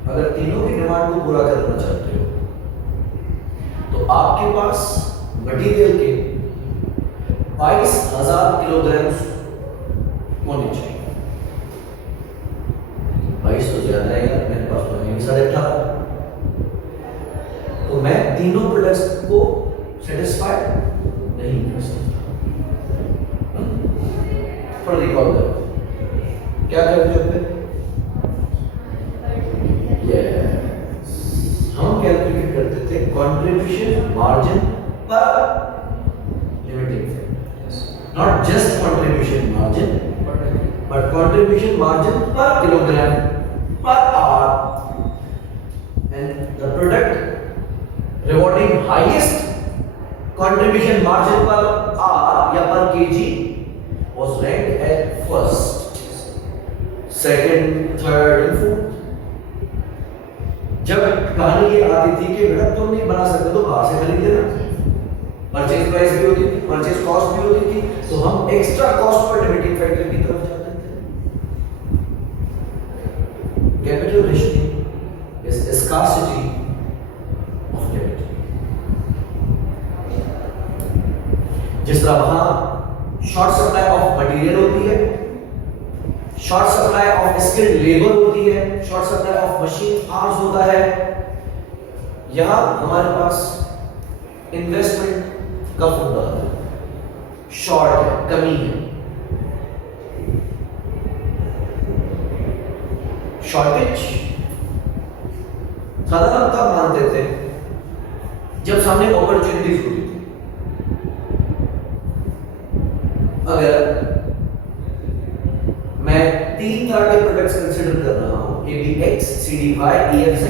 अगर तीनों की डिमांड को पूरा करना चाहते हो तो आपके पास मटेरियल के 22,000 किलोग्राम होने चाहिए। 22 तो ज्यादा है यार, मेरे पास तो नहीं, 18.5। तो मैं तीनों प्रोडक्ट्स को सेटिस्फाई नहीं कर सकता। थोड़ा रिकॉल करो, क्या करते हो फिर? हम कैलकुलेट करते थे कंट्रीब्यूशन मार्जिन पर limiting factor, not just contribution margin but contribution margin per kilogram per hour, and the product rewarding highest contribution margin पर आर या पर KG was ranked at first, second, third and fourth. जब कहानी ये आती थी कि बेटा तुम नहीं बना सकते तो बाहर से खरीद लेना, परचेज प्राइस भी होती थी, परचेज कॉस्ट भी होती थी, तो हम extra cost per limiting factor की तरफ जाते थे। Capital rationing is scarcity of capital. जिस तरह वहां शॉर्ट सप्लाई ऑफ मटेरियल होती है, short supply of skilled labour होती है, short supply of machine hours होता है, यहां हमारे पास इन्वेस्टमेंट का फंडा है, शॉर्ट है, कमी है। शॉर्टेज साधारण तब मानते थे जब सामने अपॉर्चुनिटीज होती थी। अगर मैं 3 तरह के प्रोडक्ट्स कंसीडर कर रहा हूं, ABX, CDY, EFZ,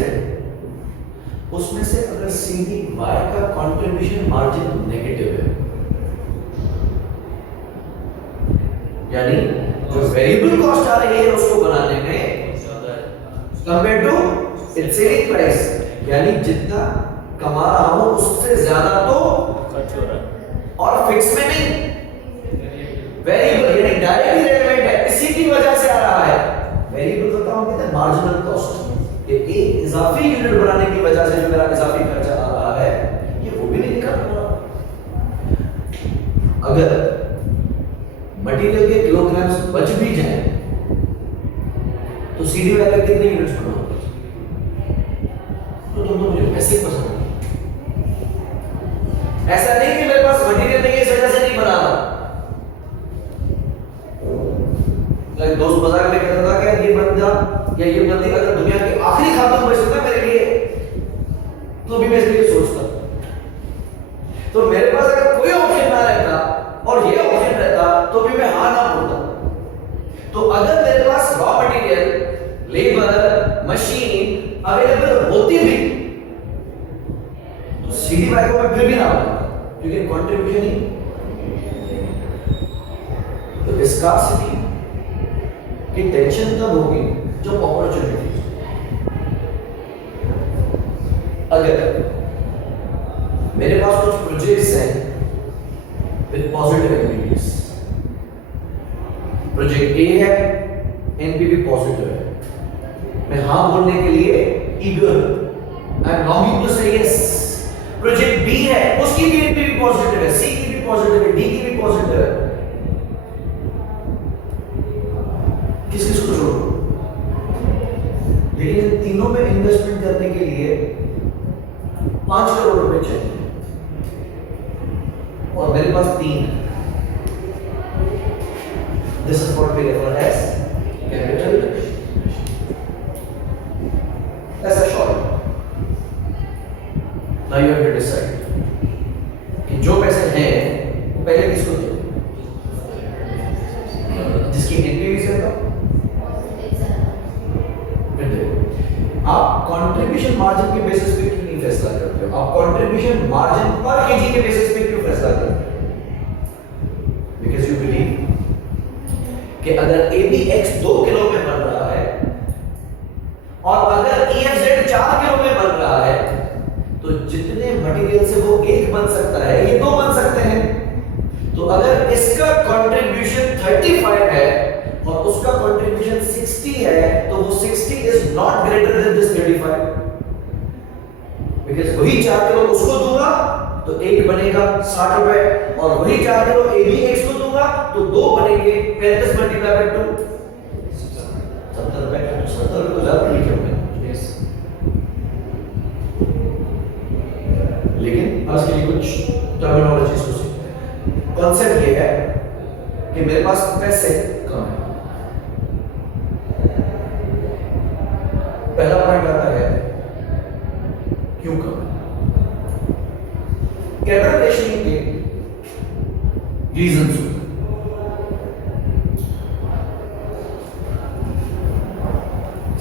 उसमें से अगर CDY का कंट्रीब्यूशन मार्जिन नेगेटिव है, यानी जो वेरिएबल कॉस्ट आ रही है उसको बनाने में compare to its selling price, यानी जितना कमा रहा हूं उससे ज्यादा तो खर्च हो रहा है, और फिक्स में नहीं, वेरिएबल यानी डायरेक्टली रेलेवेंट है, इसी की वजह से आ रहा है। वेरिएबल का काम कहते हैं मार्जिनल कॉस्ट, ये एक इजाफी यूनिट बनाने की वजह से जो मेरा इजाफी खर्चा आ रहा है ये वो भी नहीं निकाल रहा। अगर मटेरियल के किलोग्राम्स बच भी जाए तो सीडी वाले कितने यूनिट्स बनाओगे? तो तुम तो मुझे ऐसे ही पसंद है। ऐसा नहीं कि मेरे पास मटेरियल नहीं है इस वजह से नहीं बना रहा। एक दोस्त मजाक में कहता था कि ये बंदा या ये बंदी अगर दुनिया की आखिरी खातून बच सकता मेरे लिए तो भी मैं इसके लिए सोचता। तो मेरे पास अगर कोई ऑप्शन ना रहता और ये ऑप्शन रहता तो भी मैं हाँ ना बोलता। तो अगर मेरे पास raw material, labour, machine available होती भी तो CDY को मैं फिर भी ना बोलता, क्योंकि कंट्रीब्यूशन ही तो स्कार्सिटी की टेंशन तब होगी जब अपॉर्चुनिटी। अगर मेरे पास कुछ प्रोजेक्ट्स हैं with positive NPV, project A है, एनपीवी पॉजिटिव है, मैं हां बोलने के लिए eager, I am longing to say yes. Project B है, उसकी भी एनपीवी पॉजिटिव है, सी की भी पॉजिटिव है, डी की भी पॉजिटिव है, किस किस को छोड़ो। लेकिन इन तीनों में इन्वेस्टमेंट करने के लिए 5 करोड़ रुपए चाहिए और मेरे पास 3 है। This is what we refer as capital. ऐसा short. Now you have to decide कि जो पैसे हैं वो पहले किसको दो, जिसकी एनपीवी से था। आप कंट्रीब्यूशन मार्जिन के बेसिस पे क्यों नहीं फैसला करते हो? आप कंट्रीब्यूशन मार्जिन पर केजी के बेसिस पे क्यों फैसला करते हो? बिकॉज़ यू बिलीव कि अगर ABX 2 किलो में बन रहा है और अगर EFZ 4 किलो में बन रहा है तो जितने मटेरियल से वो 1 बन सकता है ये 2 बन सकते हैं। तो अगर इसका कंट्रीब्यूशन 35 है और उसका कंट्रीब्यूशन 60 है तो वो 60 is not greater than this 35, because वही 4 किलो उसको दूंगा तो 1 बनेगा 60 रुपए और वही 4 किलो ABX को दूंगा तो 2 बनेंगे 35 मल्टीप्लाई बाय 2 70 रुपए। 70 रुपए तो ज्यादा नहीं होंगे। यस, लेकिन आज के लिए कुछ टर्मिनोलॉजीज को सीखते हैं। कॉन्सेप्ट ये है कि मेरे पास पैसे कम है। पहला पॉइंट आता है क्यों कम है। कैपिटल रेशनिंग के रीजंस होते हैं।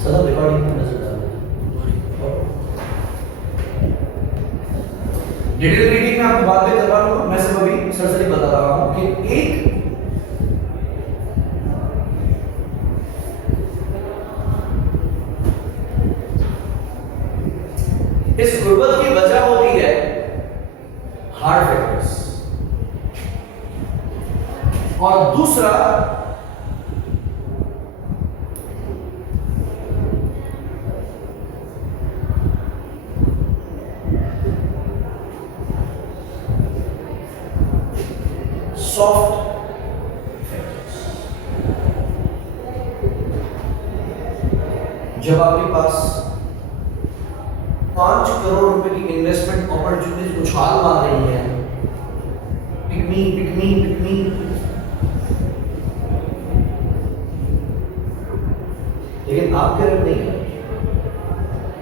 सदा रिकॉर्डिंग में नजर डाल। डिटेल रीडिंग में आपको बाद में करवा लूंगा, मैं सिर्फ अभी सरसरी बता रहा हूं कि एक इस गुर्बत की वजह होती है हार्ड फैक्टर्स, और दूसरा सॉफ्ट फैक्टर्स। जब आपके पास 5 करोड़ रुपए की इन्वेस्टमेंट अपॉर्चुनिटीज उछाल मार रही है, पिकमी पिकमी पिकमी, लेकिन आप कह रहे नहीं है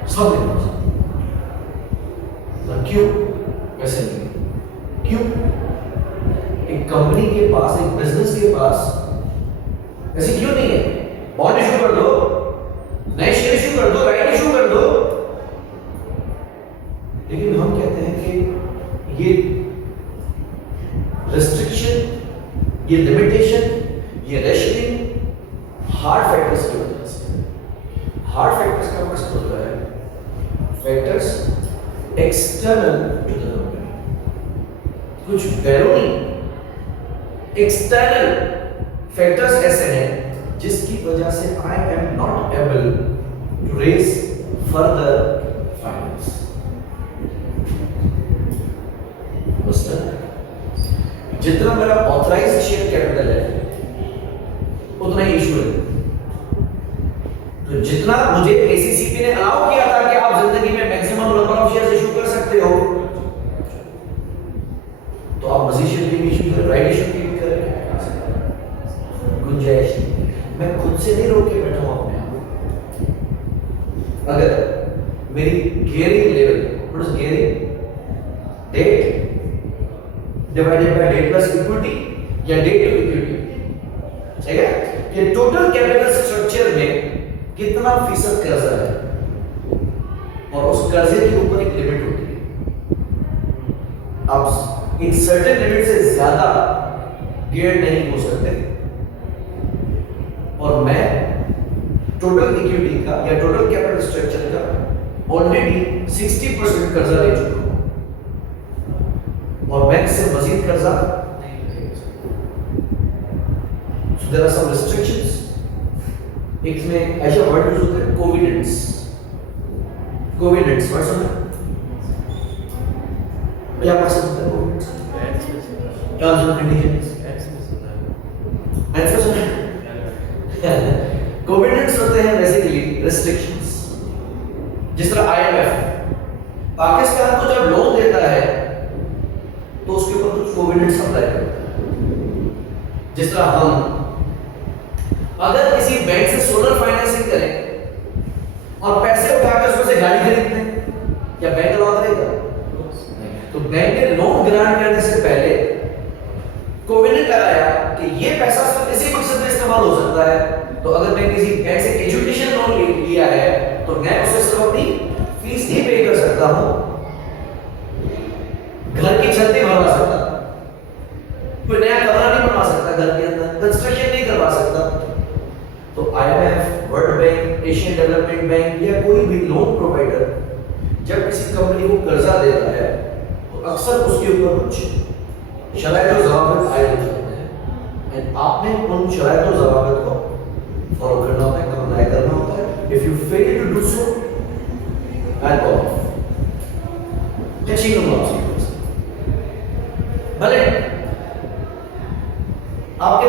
सब तो क्यों? वैसे नहीं, क्यों? एक कंपनी के पास, एक बिजनेस के पास ऐसे क्यों नहीं है? बॉन्ड इशू कर दो, नए शेयर इशू कर दो, राइट इशू कर दो, लेकिन हम कहते हैं कि ये रिस्ट्रिक्शन, ये लिमिटेशन, ये रेशनिंग हार्ड फैक्टर्स की वजह से। हार्ड फैक्टर्स का मकसद होता है factors external to the company, कुछ बैरूनी एक्सटर्नल फैक्टर्स ऐसे हैं जिसकी वजह से I am not able to raise further finance. जितना मेरा ऑथराइज्ड शेयर कैपिटल है उतना ही इशू है। तो जितना मुझे एसीसीपी ने अलाउ किया था कि आप जिंदगी में maximum number of shares issue कर सकते हो, तो आप मजीद शेयर भी इशू कर, राइट इशू भी कर, गुंजाइश मैं खुद से नहीं रोक के बैठा हूं अपने आप। अगर मेरी gearing level, what is gearing? Debt divided by debt plus equity या डेट टू इक्विटी, ठीक है? कि टोटल कैपिटल स्ट्रक्चर में कितना फीसद कर्जा है, और उस कर्जे के ऊपर एक लिमिट होती है। आप एक सर्टेन लिमिट से ज्यादा गियर नहीं हो सकते, और मैं टोटल इक्विटी का या टोटल कैपिटल स्ट्रक्चर का ऑलरेडी 60% कर्जा ले चुका हूं, और बैंक से मजीद कर्जा। So there are some restrictions. एक में ऐसा वर्ड यूज होता है कोविडेंस। कोविडेंस वर्ड सुना? क्या मकसद होता है कोविडेंस? Terms and conditions. आंसर सुना? कोविडेंस होते हैं बेसिकली रिस्ट्रिक्शंस। जिस तरह आईएमएफ पाकिस्तान को जब लोन देता है तो उसके ऊपर कुछ कोविडेंस अप्लाई करता है। जिस तरह हम अगर किसी बैंक से सोलर फाइनेंसिंग करें और पैसे उठाकर उसमें से गाड़ी खरीदते हैं, क्या बैंक अलाउ करेगा? तो बैंक ने लोन ग्रांट करने से पहले कोविडेंट लगाया कि ये पैसा सिर्फ इसी मकसद में इस्तेमाल हो सकता है। तो अगर मैं किसी बैंक से एजुकेशन लोन लिया है तो मैं उसे सिर्फ अपनी फीस ही पे कर सकता हूं, घर की छत नहीं बनवा सकता, कोई नया कमरा नहीं बनवा सकता, घर के अंदर कंस्ट्रक्शन नहीं करवा सकता। तो IMF, world bank, Asian development bank या कोई भी लोन प्रोवाइडर जब किसी कंपनी को कर्जा देता है तो अक्सर उसके ऊपर कुछ शराइत और ज़वाबित आयद होते हैं, एंड आपने उन शराइत और ज़वाबित को फॉलो करना होता है, कंप्लाई करना होता है। If you fail to do so, I go off. मैं छीनूंगा आपसे भले आपके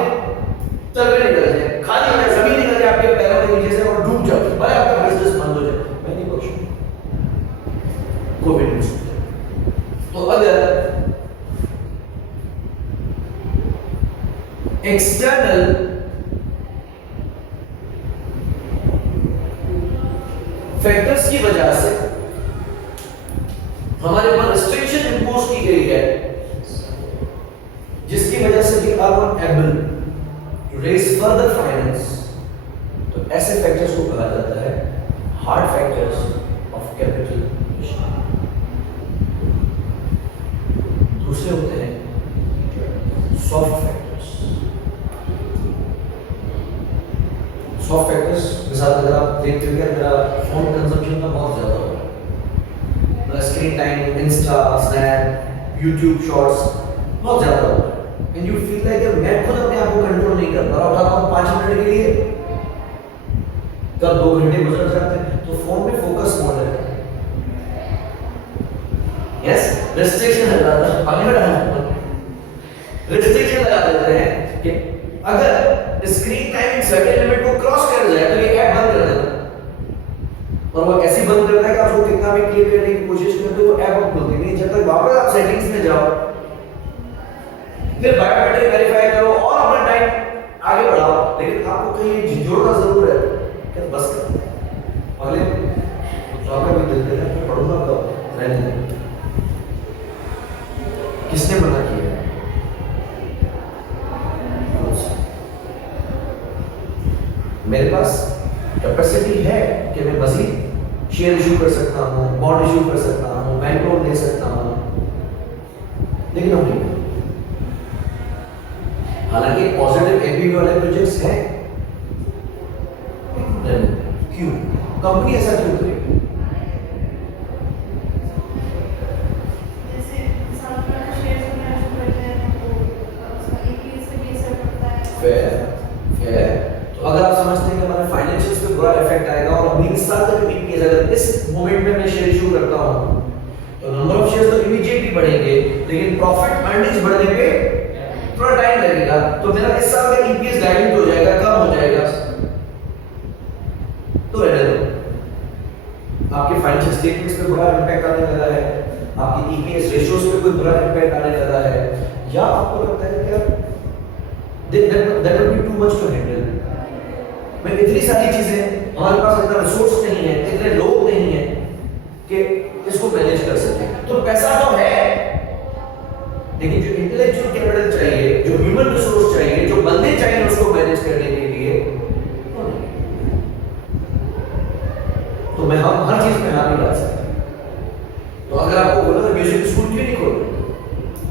चल रहे निकल जाए, खाली हो जाए, जमीन निकल जाए आपके पैरों के नीचे से और डूब जाओ, भले आपका बिजनेस बंद हो जाए, मैं नहीं बख्शूंगा कोविड। तो अगर एक्सटर्नल फैक्टर्स की वजह से हमारे ऊपर रिस्ट्रिक्शन इंपोज की गई है, जिसकी वजह से we are not able to raise further finance, तो ऐसे फैक्टर्स को कहा जाता है हार्ड फैक्टर्स ऑफ कैपिटल। दूसरे होते हैं सॉफ्ट फैक्टर्स। सॉफ्ट फैक्टर्स के साथ अगर आप देखते हो कि मेरा फोन कंजम्पशन का बहुत ज़्यादा हो रहा है, मेरा screen time Insta snap YouTube shorts बहुत ज़्यादा हो रहा है, एंड यू फील लाइक मैं खुद अपने आप को कंट्रोल नहीं कर पा रहा, उठाता हूँ 5 मिनट के लिए, कब 2 घंटे गुजर जाते हैं, तो फोन में फोकस मोड है। यस, रिस्ट्रिक्शन लगा देते हैं कि अगर स्क्रीन टाइम सर्टेन लिमिट को क्रॉस कर जाए तो ये ऐप बंद कर देता, और वो ऐसी बंद करता है कि आप उसको कितना भी क्लियर करने की कोशिश करते हो, वो ऐप अब खुलती नहीं जब तक वापस आप सेटिंग्स में जाओ, फिर बायोमेट्रिक वेरीफाई करो और अपना टाइम आगे बढ़ाओ। लेकिन आपको कहीं झिझोड़ना जरूर है कि बस कर अगले आपका भी दिल देना तो पढ़ूंगा कब, रहने दो। किसने मना किया है? मेरे पास कैपेसिटी है कि मैं मजीद शेयर इशू कर सकता हूँ, बॉन्ड इशू कर सकता हूँ, बैंक लोन दे सकता हूँ, लेकिन हम नहीं। हालांकि पॉजिटिव एनपीवी वाले प्रोजेक्ट्स हैं, क्यों कंपनी ऐसा क्यों करेगी? तो अगर आप समझते हैं कि हमारे फाइनेंशियल्स पे बुरा इफेक्ट आएगा और 20 साल तक ईपीएस अगर इस मोमेंट में मैं शेयर इशू करता हूं तो नंबर ऑफ शेयर्स तो इमीडिएटली बढ़ेंगे, लेकिन प्रॉफिट अर्निंग्स बढ़ने पे थोड़ा टाइम लगेगा, तो मेरा इस साल का ईपीएस डाइल्यूट हो जाएगा, कम हो जाएगा, तो रहने दो। आपके फाइनेंशियल स्टेटमेंट्स पे बुरा इंपैक्ट आने लगा है, आपकी ईपीएस रेशियोज पे कोई बुरा इंपैक्ट आने लगा है, या आपको लगता है कि that will be too much to handle। मैं इतनी सारी चीजें, हमारे पास इतना रिसोर्स नहीं है, इतने लोग नहीं है कि इसको मैनेज कर सके। तो पैसा तो है, लेकिन जो इंटेलेक्चुअल कैपिटल चाहिए, जो ह्यूमन रिसोर्स चाहिए, जो बंदे चाहिए उसको मैनेज करने के लिए, तो मैं हम हर चीज में हाथ नहीं डाल सकते। तो अगर आपको बोला तो म्यूजिक स्कूल क्यों नहीं खोल,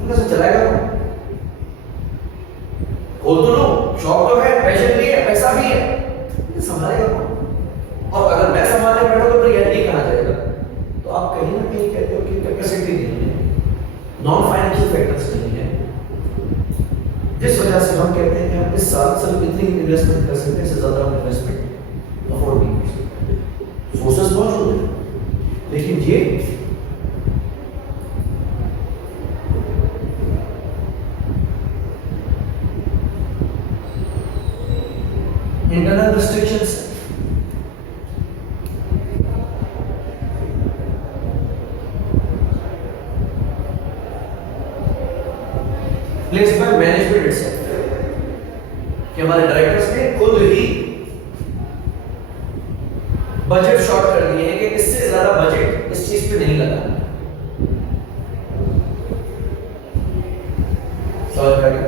कैसे चलाएगा? खोल तो लो, शौक तो है, पैशन भी है, पैसा भी है, संभालेगा कौन? और अगर मैं संभालने बैठा तो फिर ये कहाँ जाएगा? तो आप कहीं ना कहीं कहते हो कि कैपेसिटी नहीं है, नॉन फाइनेंशियल फैक्टर्स नहीं है, जिस वजह से हम कहते हैं कि हम इस साल सिर्फ इतनी इन्वेस्टमेंट कर सकते हैं, इससे ज्यादा हम इन्वेस्टमेंट अफोर्ड नहीं कर सकते। सोर्सेस मौजूद है, लेकिन ये internal restrictions placed by management itself, कि हमारे डायरेक्टर्स ने खुद ही बजट शॉर्ट कर दिए हैं कि इससे ज्यादा बजट इस चीज पे नहीं लगाना। समझ में आ गया?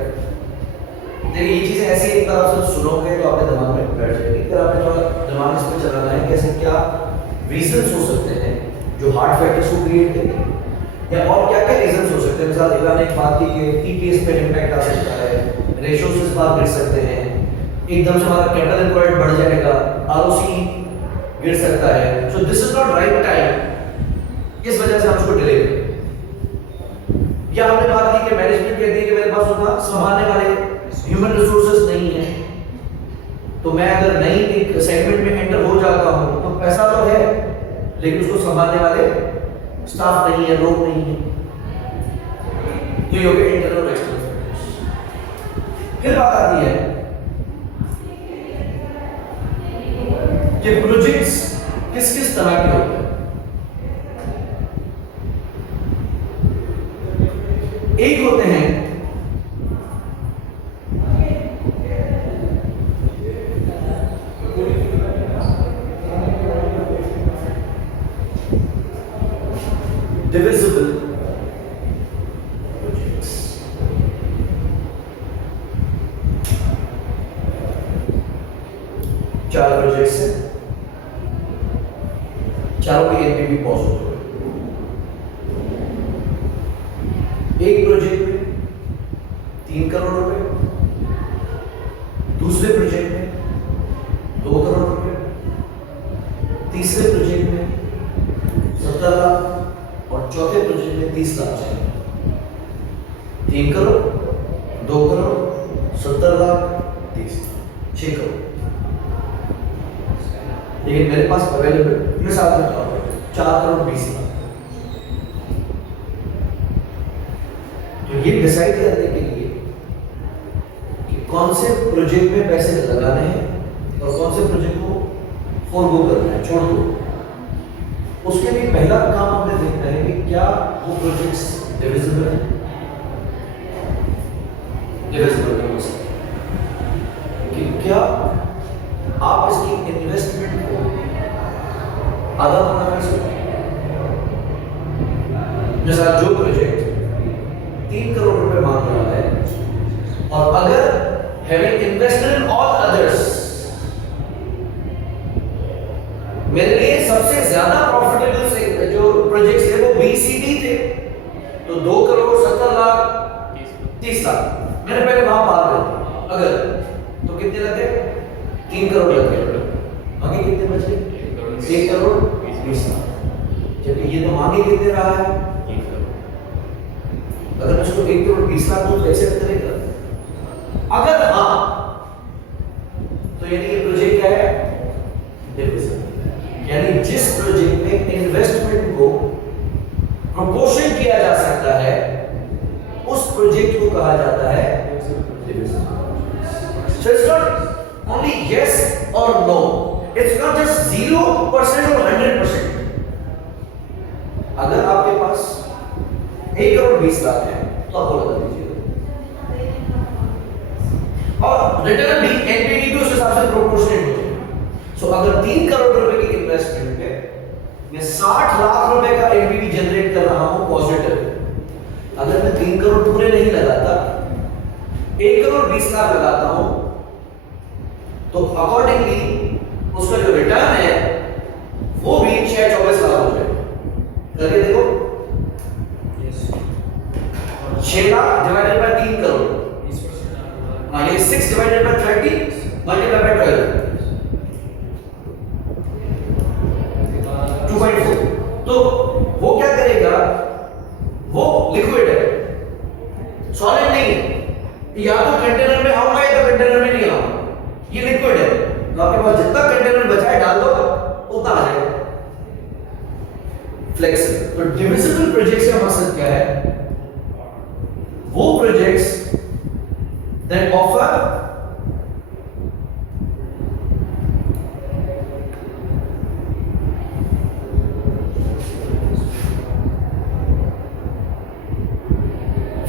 देखिए ये चीजें ऐसी एक बार आप सुनोगे तो आपके दिमाग में बैठ जाएगी, अगर आपने थोड़ा दिमाग इस पर चलाना है कैसे क्या रीजंस हो सकते हैं जो हार्ड फैक्टर्स को क्रिएट करेंगे, या और क्या क्या रीजंस हो सकते हैं। मिसाल इमरान ने एक बात की कि ईपीएस पे इम्पैक्ट आ सकता है, रेशियोज इस बार गिर सकते हैं, एकदम से हमारा कैपिटल रिक्वायर्ड बढ़ जाएगा, आरओसी गिर सकता है, so this is not right time, इस वजह से हम उसको डिले करें। या हमने बात की कि मैनेजमेंट कहती है कि मेरे पास उतना संभालने वाले ह्यूमन रिसोर्सेज नहीं है, तो मैं अगर नई एक सेगमेंट में एंटर हो जाता हूं तो पैसा तो है लेकिन उसको संभालने वाले स्टाफ नहीं है, लोग नहीं है, तो ये हो गया इंटरनल और एक्सटर्नल फैक्टर्स। फिर बात आती है कि प्रोजेक्ट्स किस किस तरह के होते हैं। एक होते हैं divisible projects, चार प्रोजेक्ट्स हैं, चारों की एनपीवी पॉजिटिव है। एक प्रोजेक्ट 3 करोड़ रुपए, दूसरे प्रोजेक्ट में 2 करोड़ रुपए, तीसरे प्रोजेक्ट में 17 लाख और चौथे प्रोजेक्ट में 30 लाख चाहिए। 3 करोड़, 2 करोड़, 70 लाख, 30 लाख, 6 करोड़। लेकिन मेरे पास अवेलेबल मिसाल के तौर पर 4 करोड़ 20 लाख। तो ये डिसाइड करने के लिए कि कौन से प्रोजेक्ट में पैसे लगाने हैं और कौन से प्रोजेक्ट को फॉरगो करना है, छोड़ दो, उसके लिए पहला काम हमें देखना है कि क्या वो प्रोजेक्ट्स डिविजिबल है। डिविजिबल है कि क्या आप इसकी इन्वेस्टमेंट को आधा बना कर सकते हैं। जैसा जो प्रोजेक्ट 3 करोड़ रुपए मांग रहा है और अगर having invested in all others मेरे लिए सबसे ज्यादा प्रॉफिटेबल से जो प्रोजेक्ट्स थे वो BCD थे, तो 2 करोड़ 70 लाख 30 लाख मैंने पहले वहां मार दिया। अगर तो कितने लगे? 3 करोड़ लगे। आगे कितने बचे? 1 करोड़ 20 लाख। जबकि ये तो मांगे कितने रहा है? 1 करोड़। अगर मैं उसको 1 करोड़ 20 लाख तो एक्सेप्ट करेगा? अगर हाँ, तो यानी ये प्रोजेक्ट क्या है? डिविजिबल। यानी जिस प्रोजेक्ट में इन्वेस्टमेंट को प्रोपोर्शन किया जा सकता है उस प्रोजेक्ट को कहा जाता है divisible. So it's not only yes or no. It's not just 0% or 100%. अगर आपके पास 1 करोड़ 20 लाख है तो आप लगा दीजिए और रिटर्न भी एनपीवी भी उस हिसाब से प्रोपोर्शनेट हो जाए। सो अगर 3 करोड़ रुपए की इन्वेस्टमेंट पे मैं 60 लाख रुपए का एनपीवी जनरेट कर रहा हूं पॉजिटिव, अगर मैं 3 करोड़ पूरे नहीं लगाता 1 करोड़ 20 लाख लगाता हूं तो अकॉर्डिंगली उसका जो रिटर्न है वो भी 6-24 लाख हो जाएगा। करके देखो, 6 लाख डिवाइडेड बाय 3 करोड़, हाँ ये 6 डिवाइडेड बाय 30 मल्टीप्लाई बाय 12, 2.4। तो वो क्या करेगा? वो लिक्विड है, सॉलिड नहीं है। या तो कंटेनर में आऊंगा या तो कंटेनर में नहीं आऊंगा, ये लिक्विड है। तो आपके पास जितना कंटेनर बचा है डाल दो, उतना आ जाएगा। फ्लेक्सिबल। तो डिविजिबल प्रोजेक्ट्स का मकसद क्या है? वो projects that offer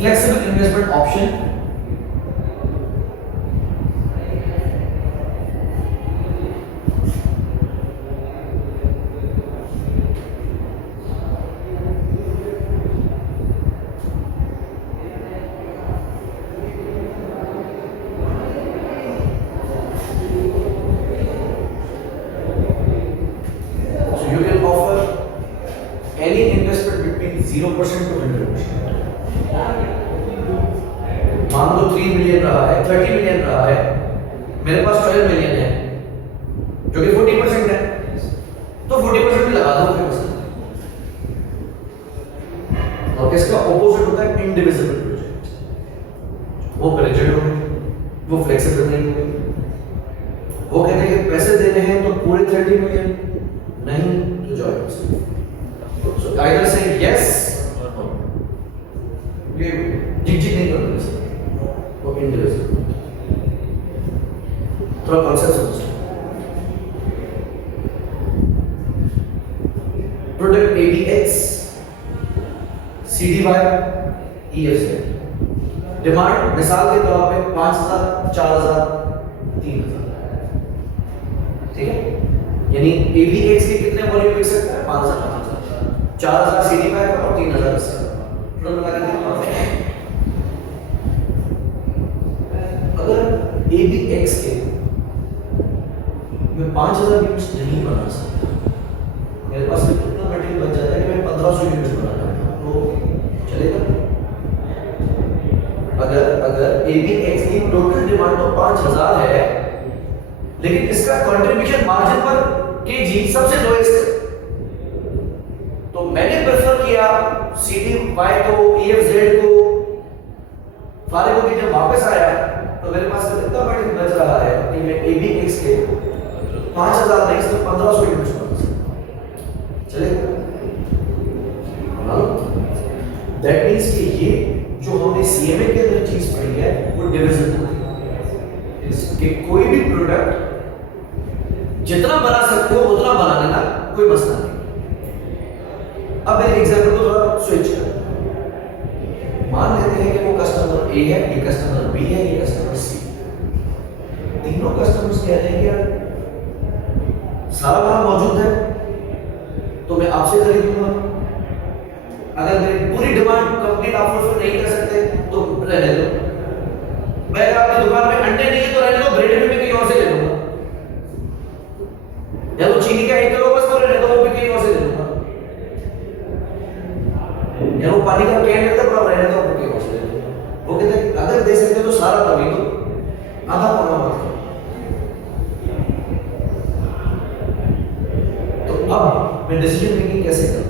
flexible investment option so you can offer any investment between 0% to 100%. मान लो 3 मिलियन रहा है, 30 मिलियन रहा है, मेरे पास 12 मिलियन है जो कि 40% है, तो 40% भी लगा दो फिर उसमें। और इसका ऑपोजिट होता है इंडिविजिबल प्रोजेक्ट। वो रिजिड होंगे, वो फ्लेक्सिबल नहीं होंगे। वो कहते हैं कि पैसे देने हैं तो पूरे 30 मिलियन, नहीं तो जॉइन। सो आइदर से यस और नो, ये झिझक नहीं करते वो इंडिविजुअल। थोड़ा कॉन्सेप्ट समझो। Product ADX, CDY, EFZ। Demand मिसाल के तौर पे 5,000, 4,000, 3,000, ठीक है? यानी ADX के कितने वॉल्यूम बिक सकता है? 5,000, 4,000 CDY का और 3,000 इसका। टोटल मिला के कितना होता है? अगर ABX के मैं 5,000 यूनिट्स नहीं बना सकता, मेरे पास कितना मटेरियल बच जाता है कि मैं 1,500 यूनिट्स बनाता हूं, तो चलेगा? अगर ABX की टोटल डिमांड तो 5000 है, लेकिन इसका कंट्रीब्यूशन मार्जिन पर केजी सबसे लोएस्ट है। तो मैंने प्रेफर किया CDY को, EFZ को। फारिग होकर जब वापस आया तो मेरे पास इतना बड़ा बच रहा है कि मैं ABX के 5000 नहीं सिर्फ 1500 यूनिट्स बना चलेगा। दैट मींस कि ये जो हमने CMA के अंदर चीज पढ़ी है वो डिविजिबल है कि कोई भी प्रोडक्ट जितना बना सकते हो उतना बना लेना, कोई मसला नहीं। अब मेरे एग्जांपल को थोड़ा स्विच कर, मान लेते हैं कि वो कस्टमर A है, ये कस्टमर B है, ये कस्टमर C। तीनों कस्टमर्स कह रहे हैं कि यार सारा माल मौजूद है तो मैं आपसे खरीदूंगा। अगर मेरी पूरी डिमांड कंप्लीट आप फुलफिल नहीं कर सकते तो रहने दो। मैं अगर आपकी दुकान में अंडे नहीं है तो रहने दो, ब्रेड भी मैं कहीं और से ले लूंगा। या तो चीनी का 1 किलो बस तो रहने दो, वो भी कहीं और से ले लूंगा। या वो पानी का कैन लेता है, रहने दो, वो कहीं और से ले लूंगा। वो कहते हैं अगर दे सकते तो सारा तभी दो, आधा पौना मत करो। तो अब मैं डिसीजन मेकिंग कैसे करूं?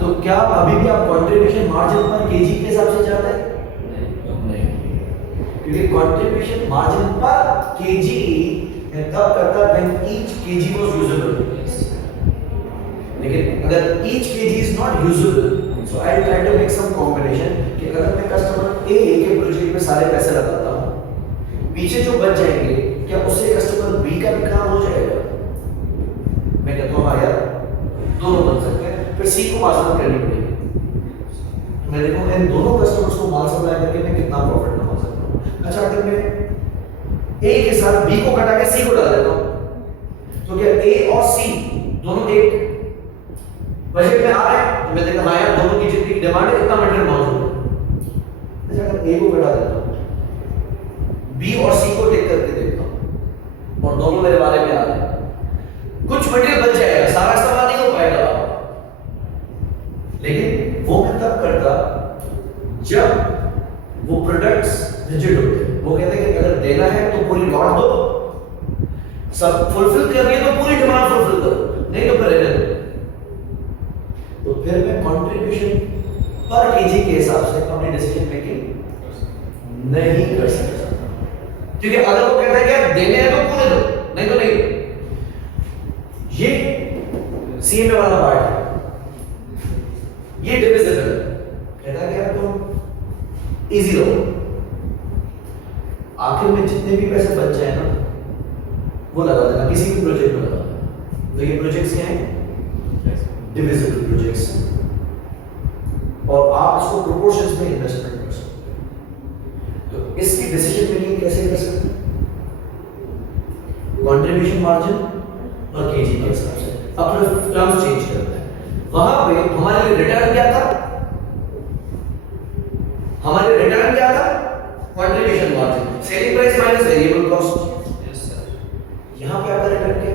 तो क्या अभी भी आप कंट्रीब्यूशन मार्जिन पर केजी के हिसाब से जाते हैं? नहीं, क्योंकि कंट्रीब्यूशन मार्जिन पर केजी तब करता है when each KG was usable. लेकिन अगर each KG is not usable, so I try to make some combination कि अगर मैं कस्टमर ए के प्रोजेक्ट में सारे पैसे लगाता हूं, पीछे जो बच जाएंगे क्या उससे कस्टमर बी का भी काम हो जाएगा? मैं कहता हूं हाँ यार दोनों बन सकते हैं, फिर सी को मार्जिन करनी पड़ेगी। मैं देखूंगा इन दोनों कस्टमर्स को माल सप्लाई करके मैं कितना प्रॉफिट कमा सकता हूं। अच्छा, अगर मैं ए के साथ बी को घटा के सी को डाल देता हूं तो क्या ए और सी दोनों एक बजट में आ रहे हैं? तो मैं देखता हाँ यार दोनों की जितनी डिमांड है इतना मटेरियल मौजूद है। अच्छा, अगर ए को घटा देता हूं, बी और सी को टिक करके देखता हूं और दोनों मेरे बारे में आ रहे हैं, कुछ मटेरियल बच जाएगा, सारा इस्तेमाल नहीं हो पाएगा, लेकिन वो मैं तब करता जब वो प्रोडक्ट्स रिजिड होते हैं। वो कहते हैं कि अगर देना है तो पूरी लॉट दो, सब फुलफिल करनी है तो पूरी डिमांड फुलफिल करो, नहीं तो फिर रहने दो। तो फिर मैं कंट्रीब्यूशन पर केजी के हिसाब से अपनी डिसीजन मेकिंग नहीं कर सकता, क्योंकि अगर वो कहता है कि आप देने हैं तो पूरे दो, नहीं तो नहीं। ये CMA वाला पार्ट है, ये डिविजिबल कहता है कि यार तुम इजी रहो, आखिर में जितने भी पैसे बच जाए ना वो लगा देना, किसी भी प्रोजेक्ट में लगा देना। तो ये प्रोजेक्ट्स क्या हैं? डिविजिबल प्रोजेक्ट्स, और आप इसको प्रोपोर्शंस में इन्वेस्टमेंट कर सकते हो। तो इसकी डिसीजन मेकिंग कैसे कर सकते हैं? कंट्रीब्यूशन मार्जिन और केजी के हिसाब से अपने टर्म्स चेंज करते हैं। वहां पे हमारे लिए रिटर्न क्या था? हमारे रिटर्न क्या था? Contribution margin, selling price minus variable cost. Yes sir. यहां पे आपका रिटर्न क्या?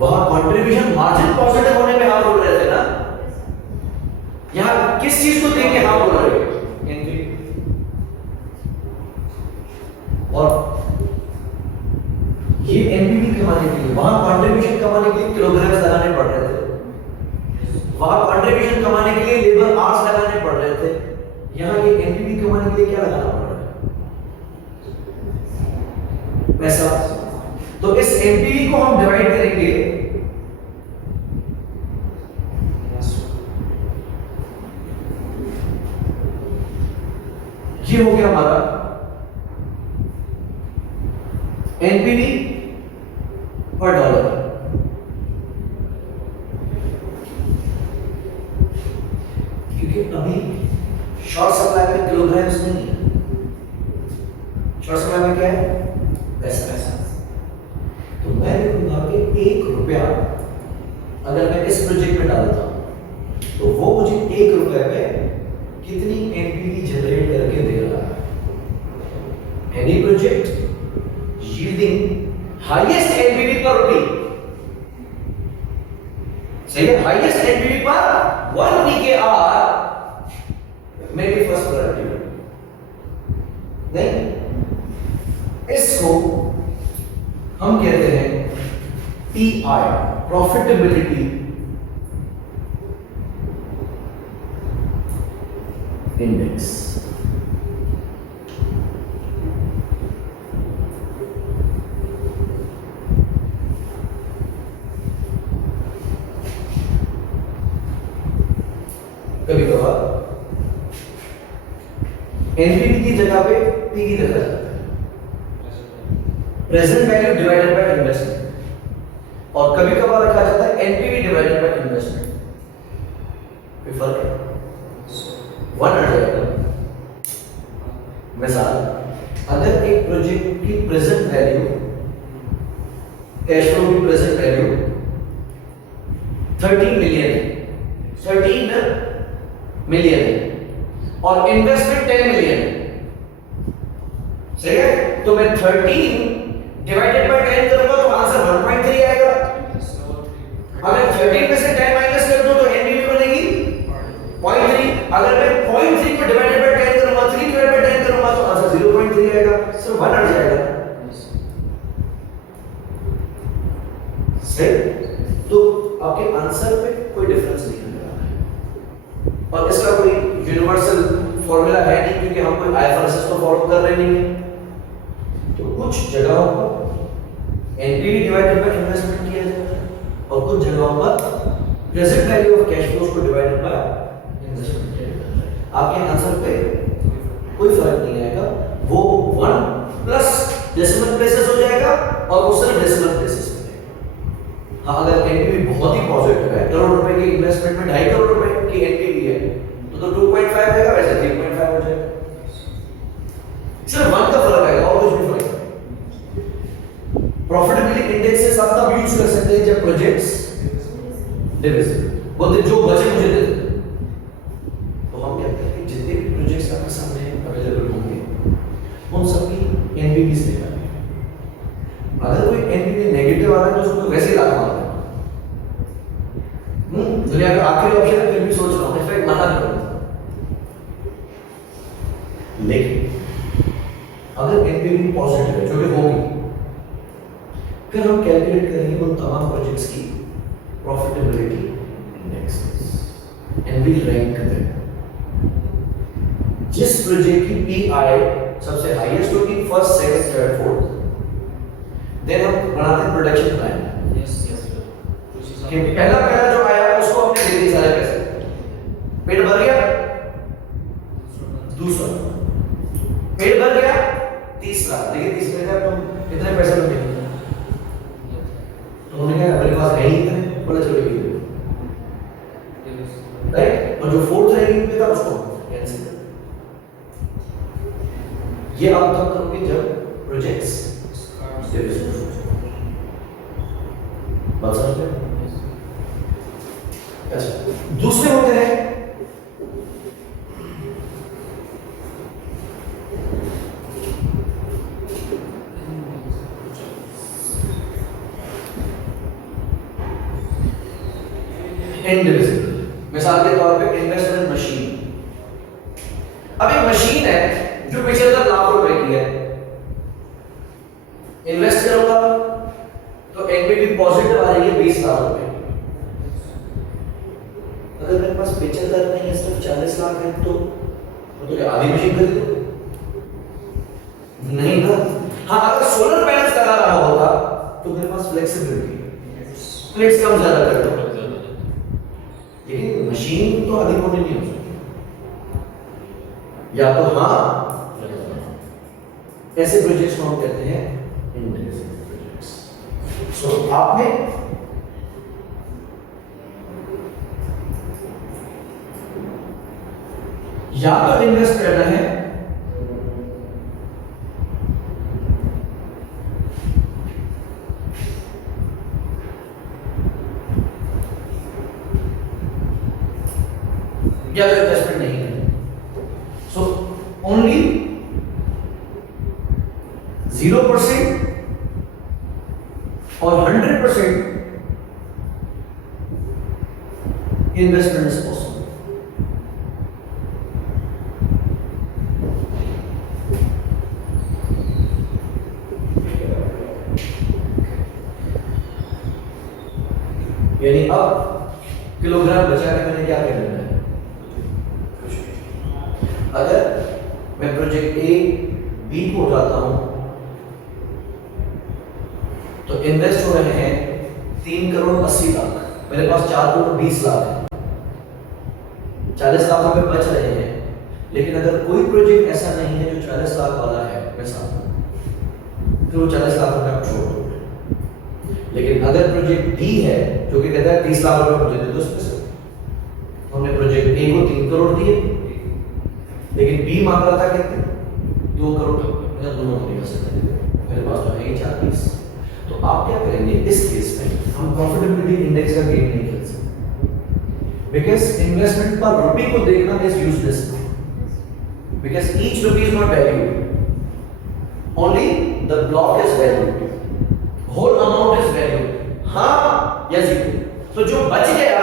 वहां कंट्रीब्यूशन मार्जिन पॉजिटिव होने में हाँ बोल रहे थे ना, यहां किस चीज को देख के हाँ बोल रहे हो? और ये एनपीवी कमाने के लिए, वहां कंट्रीब्यूशन कमाने के लिए किलोग्राम्स लगाने पड़ रहे थे, वहां कंट्रीब्यूशन कमाने के लिए लेबर आवर्स लगाने पड़ रहे थे, यहां ये एनपीवी कमाने के लिए क्या लगाना पड़ रहा है? पैसा। तो इस एनपीवी को हम डिवाइड करेंगे, ये हो गया हमारा एनपीवी पर डॉलर। क्योंकि अभी शॉर्ट सप्लाई में किलोग्राम्स नहीं है, शॉर्ट सप्लाई में क्या है? पैसा। तो मैं लिखूंगा कि 1 रुपया अगर मैं इस प्रोजेक्ट में डालता हूं तो वो मुझे 1 रुपए में कितनी एनपीवी जनरेट करके दे रहा है? Any project yielding highest NPV पर रुपी, सही है, हाईएस्ट एनपीवी पर 1 पीकेआर में भी फर्स्ट प्रायोरिटी नहीं, इसको हम कहते हैं पीआई, प्रॉफिटेबिलिटी इंडेक्स। कभी कभार एनपीवी की जगह पे पीवी लिखा जाता है, present value divided by investment, और कभी कभार रखा जाता है एनपीवी डिवाइडेड बाय इन्वेस्टमेंट। कोई फर्क है? वन हट जाएगा। मिसाल, अगर एक प्रोजेक्ट की प्रेजेंट वैल्यू, कैश फ्लो की प्रेजेंट वैल्यू 13 मिलियन है और इन्वेस्टमेंट 10 मिलियन, सही है, तो मैं 13 डिवाइडेड बाय 10 करूंगा तो आंसर 1.3 आएगा। अगर 13 में से 10 माइनस कर दूं तो एनपीवी बनेगी 0.3। अगर मैं 0.3 को डिवाइडेड बाय 10 करूंगा, 3 डिवाइडेड बाय 10 करूंगा तो आंसर 0.3 आएगा, सिर्फ 1 हट जाएगा। सही, तो आपके आंसर पे कोई डिफरेंस नहीं होने वाला है, और इसका कोई यूनिवर्सल फॉर्मूला है नहीं, क्योंकि हम कोई आईएफआरएस को फॉलो कर रहे नहीं है। तो कुछ जगहों पर एनपीवी डिवाइडेड बाय इन्वेस्टमेंट किया जाता है और कुछ जगहों पर present value of cash flows को डिवाइडेड बाय इन्वेस्टमेंट किया जाता है। आपके आंसर पे कोई फर्क नहीं आएगा, वो 1 प्लस डेसिमल प्लेसेस हो जाएगा और वो सिर्फ डेसिमल प्लेसेस में रहेगा। हाँ, अगर एनपीवी बहुत ही पॉजिटिव है, करोड़ रुपए की इन्वेस्टमेंट में 2.5 करोड़ रुपए की एनपीवी है, तो 2.5 आएगा, वैसे 3.5 हो जाएगा, सिर्फ 1 का फर्क आएगा और कुछ भी फर्क नहीं। प्रॉफिटेबिलिटी इंडेक्सेस आप तब यूज कर सकते हैं जब प्रोजेक्ट्स डिविजिबल बोलते, जो बचे मुझे दे दो, तो हम कहते हैं कि जितने भी प्रोजेक्ट्स आपके सामने अवेलेबल होंगे उन सबकी एनपीवीज निकालें। अगर कोई एनपीवी नेगेटिव आ रहा है तो उसको वैसे ही लात मारना है। दुनिया का आखिरी ऑप्शन है, फिर भी सोच रहा हूं इनफैक्ट मना करूंगा, लेकिन अगर एनपीवी पॉजिटिव है, जो कि होगी, फिर हम कैलकुलेट करेंगे उन तमाम प्रोजेक्ट्स की profitability indexes and we rank them. जिस प्रोजेक्ट की पीआई सबसे हाईएस्ट होगी, first, second, third, fourth, then हम बनाते हैं प्रोडक्शन प्लान कि पहला जो आया उसको हमने दे दिए सारे पैसे, पेट भर गया, दूसरा पेट भर गया, तीसरा, लेकिन तीसरे का तुम कितने पैसे लोगे, तो उन्होंने कहा हमारे पास है ही इतने, बोला चलो ये राइट, और जो फोर्थ रैंकिंग पे था उसको कैंसिल कर। ये आप तब करोगे जब प्रोजेक्ट्स बात समझ में? अच्छा, दूसरे होते हैं इंडिविजुअल। मिसाल के तौर पे इन्वेस्टमेंट मशीन। अब एक मशीन है जो 75 लाख रुपए की है, इन्वेस्ट करूंगा तो एनपीवी पॉजिटिव आ रही है 20 लाख रुपए। अगर मेरे पास 75 नहीं है, सिर्फ 40 लाख है, तो आधी मशीन खरीद लो, नहीं ना। हाँ, अगर सोलर पैनल्स लगा रहा होगा तो मेरे पास फ्लेक्सिबिलिटी, प्लेट्स कम ज्यादा कर दो, लेकिन मशीन तो आधी मोटी नहीं हो सकती, या तो हाँ, ऐसे प्रोजेक्ट्स को हम कहते हैं इंडिविजुअल प्रोजेक्ट्स। सो आपने या तो इन्वेस्ट करना है या तो इन्वेस्टमेंट नहीं है। सो ओनली 0% और 100% इन्वेस्टमेंट इज पॉसिबल। यानी अब किलोग्राम बचा के मैंने क्या कर लेना है? अगर मैं प्रोजेक्ट ए बी को उठाता हूं तो इन्वेस्ट हो रहे हैं 3,80,00,000, मेरे पास 4,20,00,000 है, 40 लाख रुपए बच रहे हैं। लेकिन अगर कोई प्रोजेक्ट ऐसा नहीं है जो 40 लाख वाला है मेरे साथ, तो वो 40 लाख रुपए आप छोड़ दो। लेकिन अगर प्रोजेक्ट डी है जो कि कहता है 30 लाख रुपए मुझे दे दो उसमें से, तो हमने प्रोजेक्ट ए को 3 करोड़ दिए, लेकिन बी मांग रहा था कितने? 2 करोड़। मैं दोनों को नहीं कर सकता, मेरे पास तो है ही 40। तो आप क्या करेंगे इस केस में? हम प्रॉफिटेबिलिटी इंडेक्स का गेम नहीं खेल सकते, बिकॉज इन्वेस्टमेंट पर रुपये को देखना is useless, because each rupee is not valued, only the block is valued, whole amount is valued, हाँ या जीरो। तो जो बच गया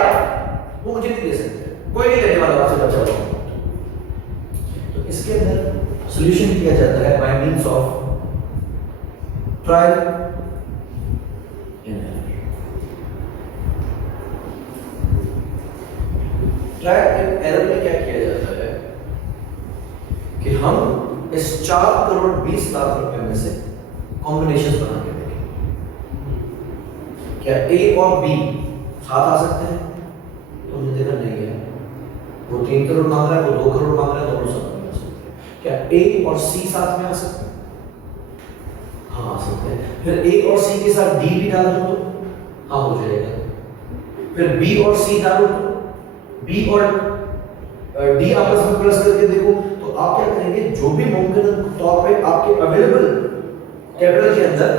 वो मुझे नहीं दे सकते, कोई नहीं लेने वाला आपसे बचा हुआ। तो इसके अंदर सॉल्यूशन किया जाता है by means of trial and error. Trial and error में क्या किया जाता है कि हम इस 4,20,00,000 रुपए में से कॉम्बिनेशंस बना के देखें। क्या ए और बी साथ आ सकते हैं? तो मुझे देखा नहीं है, वो 3 करोड़ मांग रहा है, वो 2 करोड़ मांग रहा है, दोनों साथ में आ सकते हैं। क्या ए और सी साथ में आ सकते हैं? हाँ आ सकते हैं। फिर ए और सी के साथ डी भी डाल दो तो हाँ हो जाएगा। फिर बी और सी डालो तो बी और डी आपस में प्लस करके देखो, तो आप क्या करेंगे? जो भी मुमकिन तौर पे आपके अवेलेबल कैपिटल के अंदर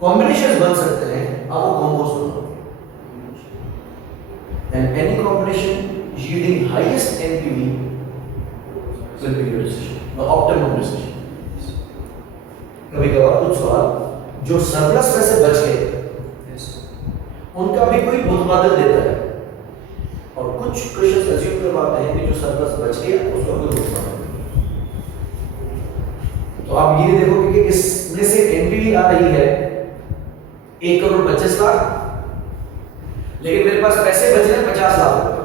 कॉम्बिनेशंस बन सकते हैं, आप वो कॉम्बोस बनाओ। And any combination yielding highest NPV will be your decision, the optimum decision. कभी कभार कुछ सवाल जो सरप्लस में से बच गए उनका भी कोई उत्पादन देता है, और कुछ क्वेश्चंस अज्यूम करवाते हैं कि जो सरप्लस बच गया उसका कोई उत्पादन नहीं। तो आप ये देखोगे कि इसमें से एनपीवी आ रही है 1,25,00,000, लेकिन मेरे पास पैसे बच रहे हैं 50 लाख रुपए,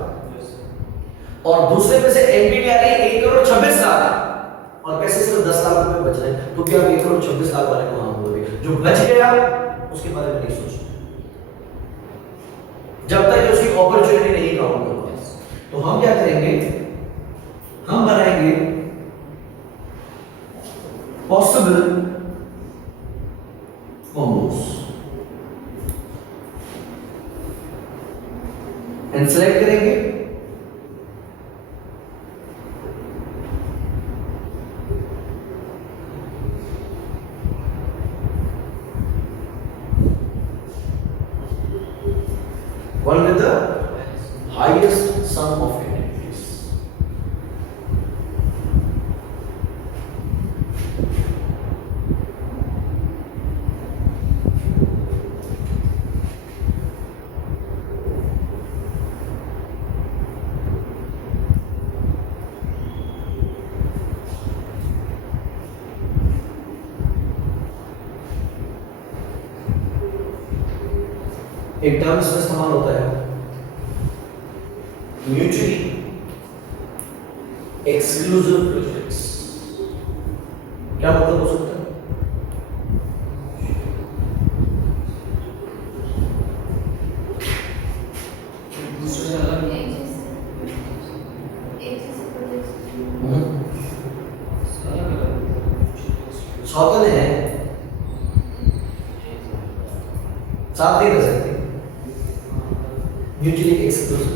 और दूसरे में से एनपीवी आ रही है 1,26,00,000 और पैसे सिर्फ 10 लाख रुपए बच रहे हैं। तो क्या 1,26,00,000 वाले को हाँ बोलोगे? जो बच गया उसके बारे में नहीं सोचना जब तक कि उसकी अपॉर्चुनिटी नहीं काउंट करोगे। तो हम क्या करेंगे? हम बनाएंगे पॉसिबल कॉम्बोस एंड सेलेक्ट करेंगे one with the highest sum of entities. एक टर्म इसमें इस्तेमाल होता है म्यूचुअली एक्सक्लूसिव प्रोजेक्ट्स। क्या मतलब हो सकता है? दूसरे से अलग सौतन है, साथ नहीं रह सकते। म्यूचुअली एक्सक्लूसिव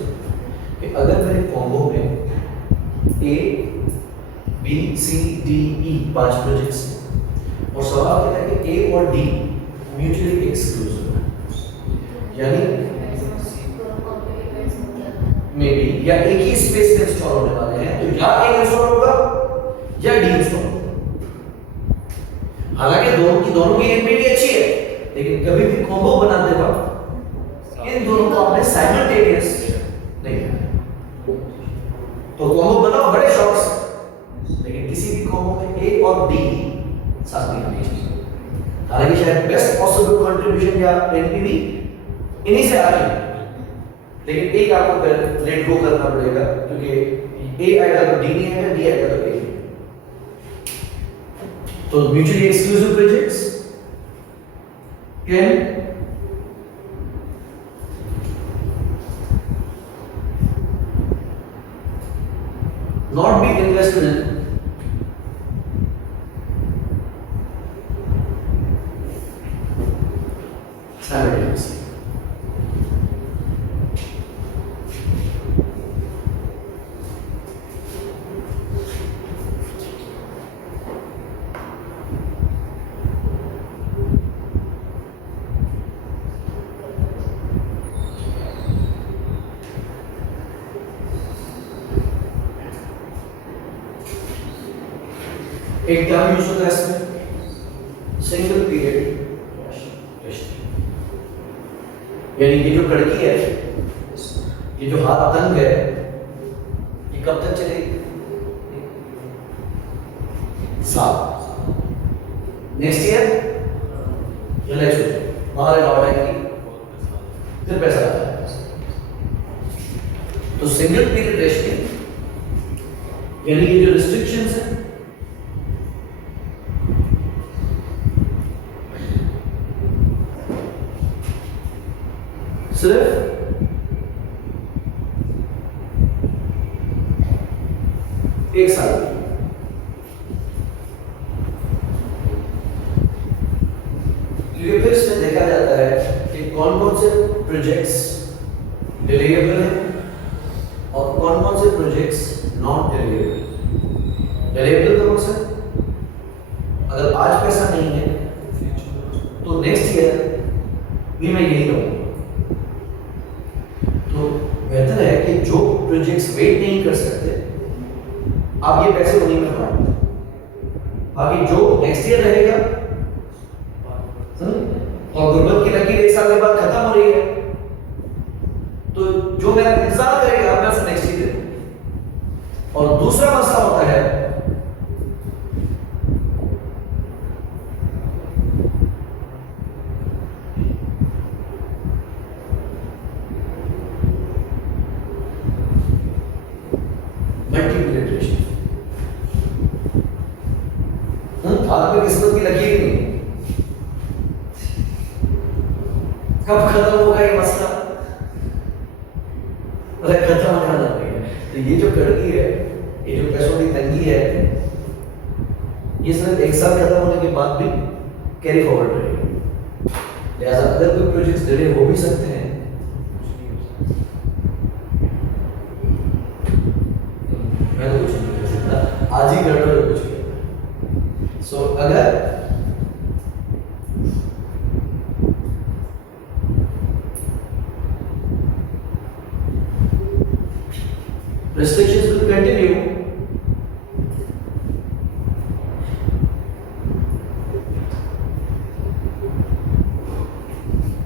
कि अगर मेरे कॉम्बो में A B C D E 5 projects हैं और सवाल कहता है कि ए और डी म्यूचुअली एक्सक्लूसिव है, यानी मे बी या एक ही स्पेस में इंस्टॉल होने वाले हैं, तो या ए इंस्टॉल होगा या डी इंस्टॉल होगा। हालांकि दोनों की एनपीवी अच्छी है, लेकिन कभी भी कॉम्बो बनाते वक्त इन दोनों को आपने साइमल्टेनियस नहीं करना। तो कॉम्बो बनाओ बड़े शॉट्स, लेकिन किसी भी कॉम्बो में ए और डी साथ नहीं होनी चाहिए। हालांकि शायद बेस्ट पॉसिबल कंट्रीब्यूशन या एनपीवी इन्हीं से आ रही है, लेकिन एक आपको लेट गो करना पड़ेगा, क्योंकि ए आएगा तो डी नहीं आएगा, डी आएगा तो ए। तो mutually exclusive projects can not be invested in simultaneously. एक टर्म यूज होता है इसमें, सिंगल पीरियड रेस्टिंग। यानी ये जो कड़की है, ये जो हाथ तंग है, ये कब तक चलेगी? साल। नेक्स्ट ईयर रिलैक्स हो जाए, बाहर लौट आएगी, फिर पैसा आता है। तो सिंगल पीरियड रेस्टिंग यानी ये जो रिस्ट्रिक्शंस है, सिर्फ एक साल। क्योंकि फिर इसमें देखा जाता है कि कौन कौन से प्रोजेक्ट्स डिलीवरेबल हैं और कौन कौन से प्रोजेक्ट्स नॉट डिलीवरेबल। डिलीवरेबल का मकसद अगर आज पैसा नहीं है तो नेक्स्ट ईयर भी मैं यही रहूंगा। तो बेहतर है कि जो प्रोजेक्ट्स वेट नहीं कर सकते आप ये पैसे उन्हीं में बांट दो, बाकी जो नेक्स्ट ईयर रहेगा। और गुरबत की लकीर एक साल के बाद खत्म हो रही है, तो जो मेरा इंतजार करेगा मैं उसे नेक्स्ट ईयर दे दूं। और दूसरा मसला होता है हाथ में किस्मत की लकीर नहीं, कब खत्म होगा ये मसला, अरे खत्म होने वाला नहीं है। तो ये जो कड़की है, ये जो पैसों की तंगी है, ये सिर्फ एक साल खत्म होने के बाद भी कैरी फॉरवर्ड रहेगी। लिहाजा अगर कोई प्रोजेक्ट्स डिले हो भी सकते हैं, मैं तो कुछ नहीं कर सकता, आज ही कर लो कुछ। सो अगर restrictions will continue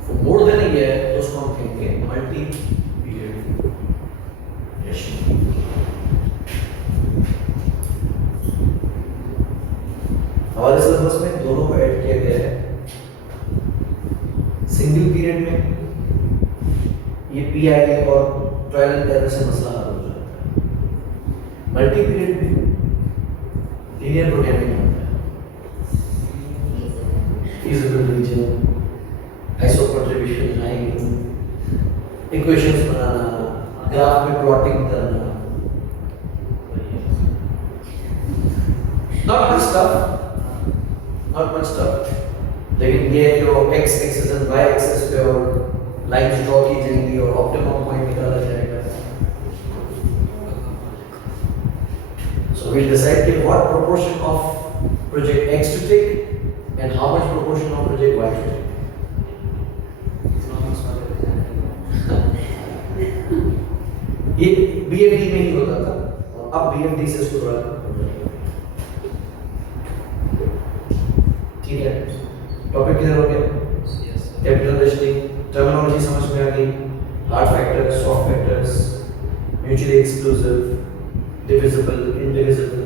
for more than a year, तो उसको हम कहेंगे मल्टी पीरियड रेस्टिंग। हमारे सिलेबस में दोनों को ऐड किया गया है। सिंगल पीरियड में ये पीआई और ट्रायल एंड एरर से मसला हल हो जाता है। मल्टी पीरियड में लीनियर प्रोग्रामिंग होता है, feasible region, आइसोकॉन्ट्रिब्यूशन, इक्वेशंस बनाना, ग्राफ में प्लॉटिंग करना, not much stuff, लेकिन ये जो x axis and y axis पे और लाइंस ड्रॉ की जाएंगी और ऑप्टिमम पॉइंट निकाला जाएगा। So we'll decide कि what proportion of project X to take and how much proportion of project Y to take. ये BFD में ही होता था और अब BFD से इसको थोड़ा ठीक है। टॉपिक क्लियर हो गया? कैपिटल लिस्टिंग टर्मिनोलॉजी समझ में आ गई, hard factors, soft factors, mutually exclusive, divisible, indivisible,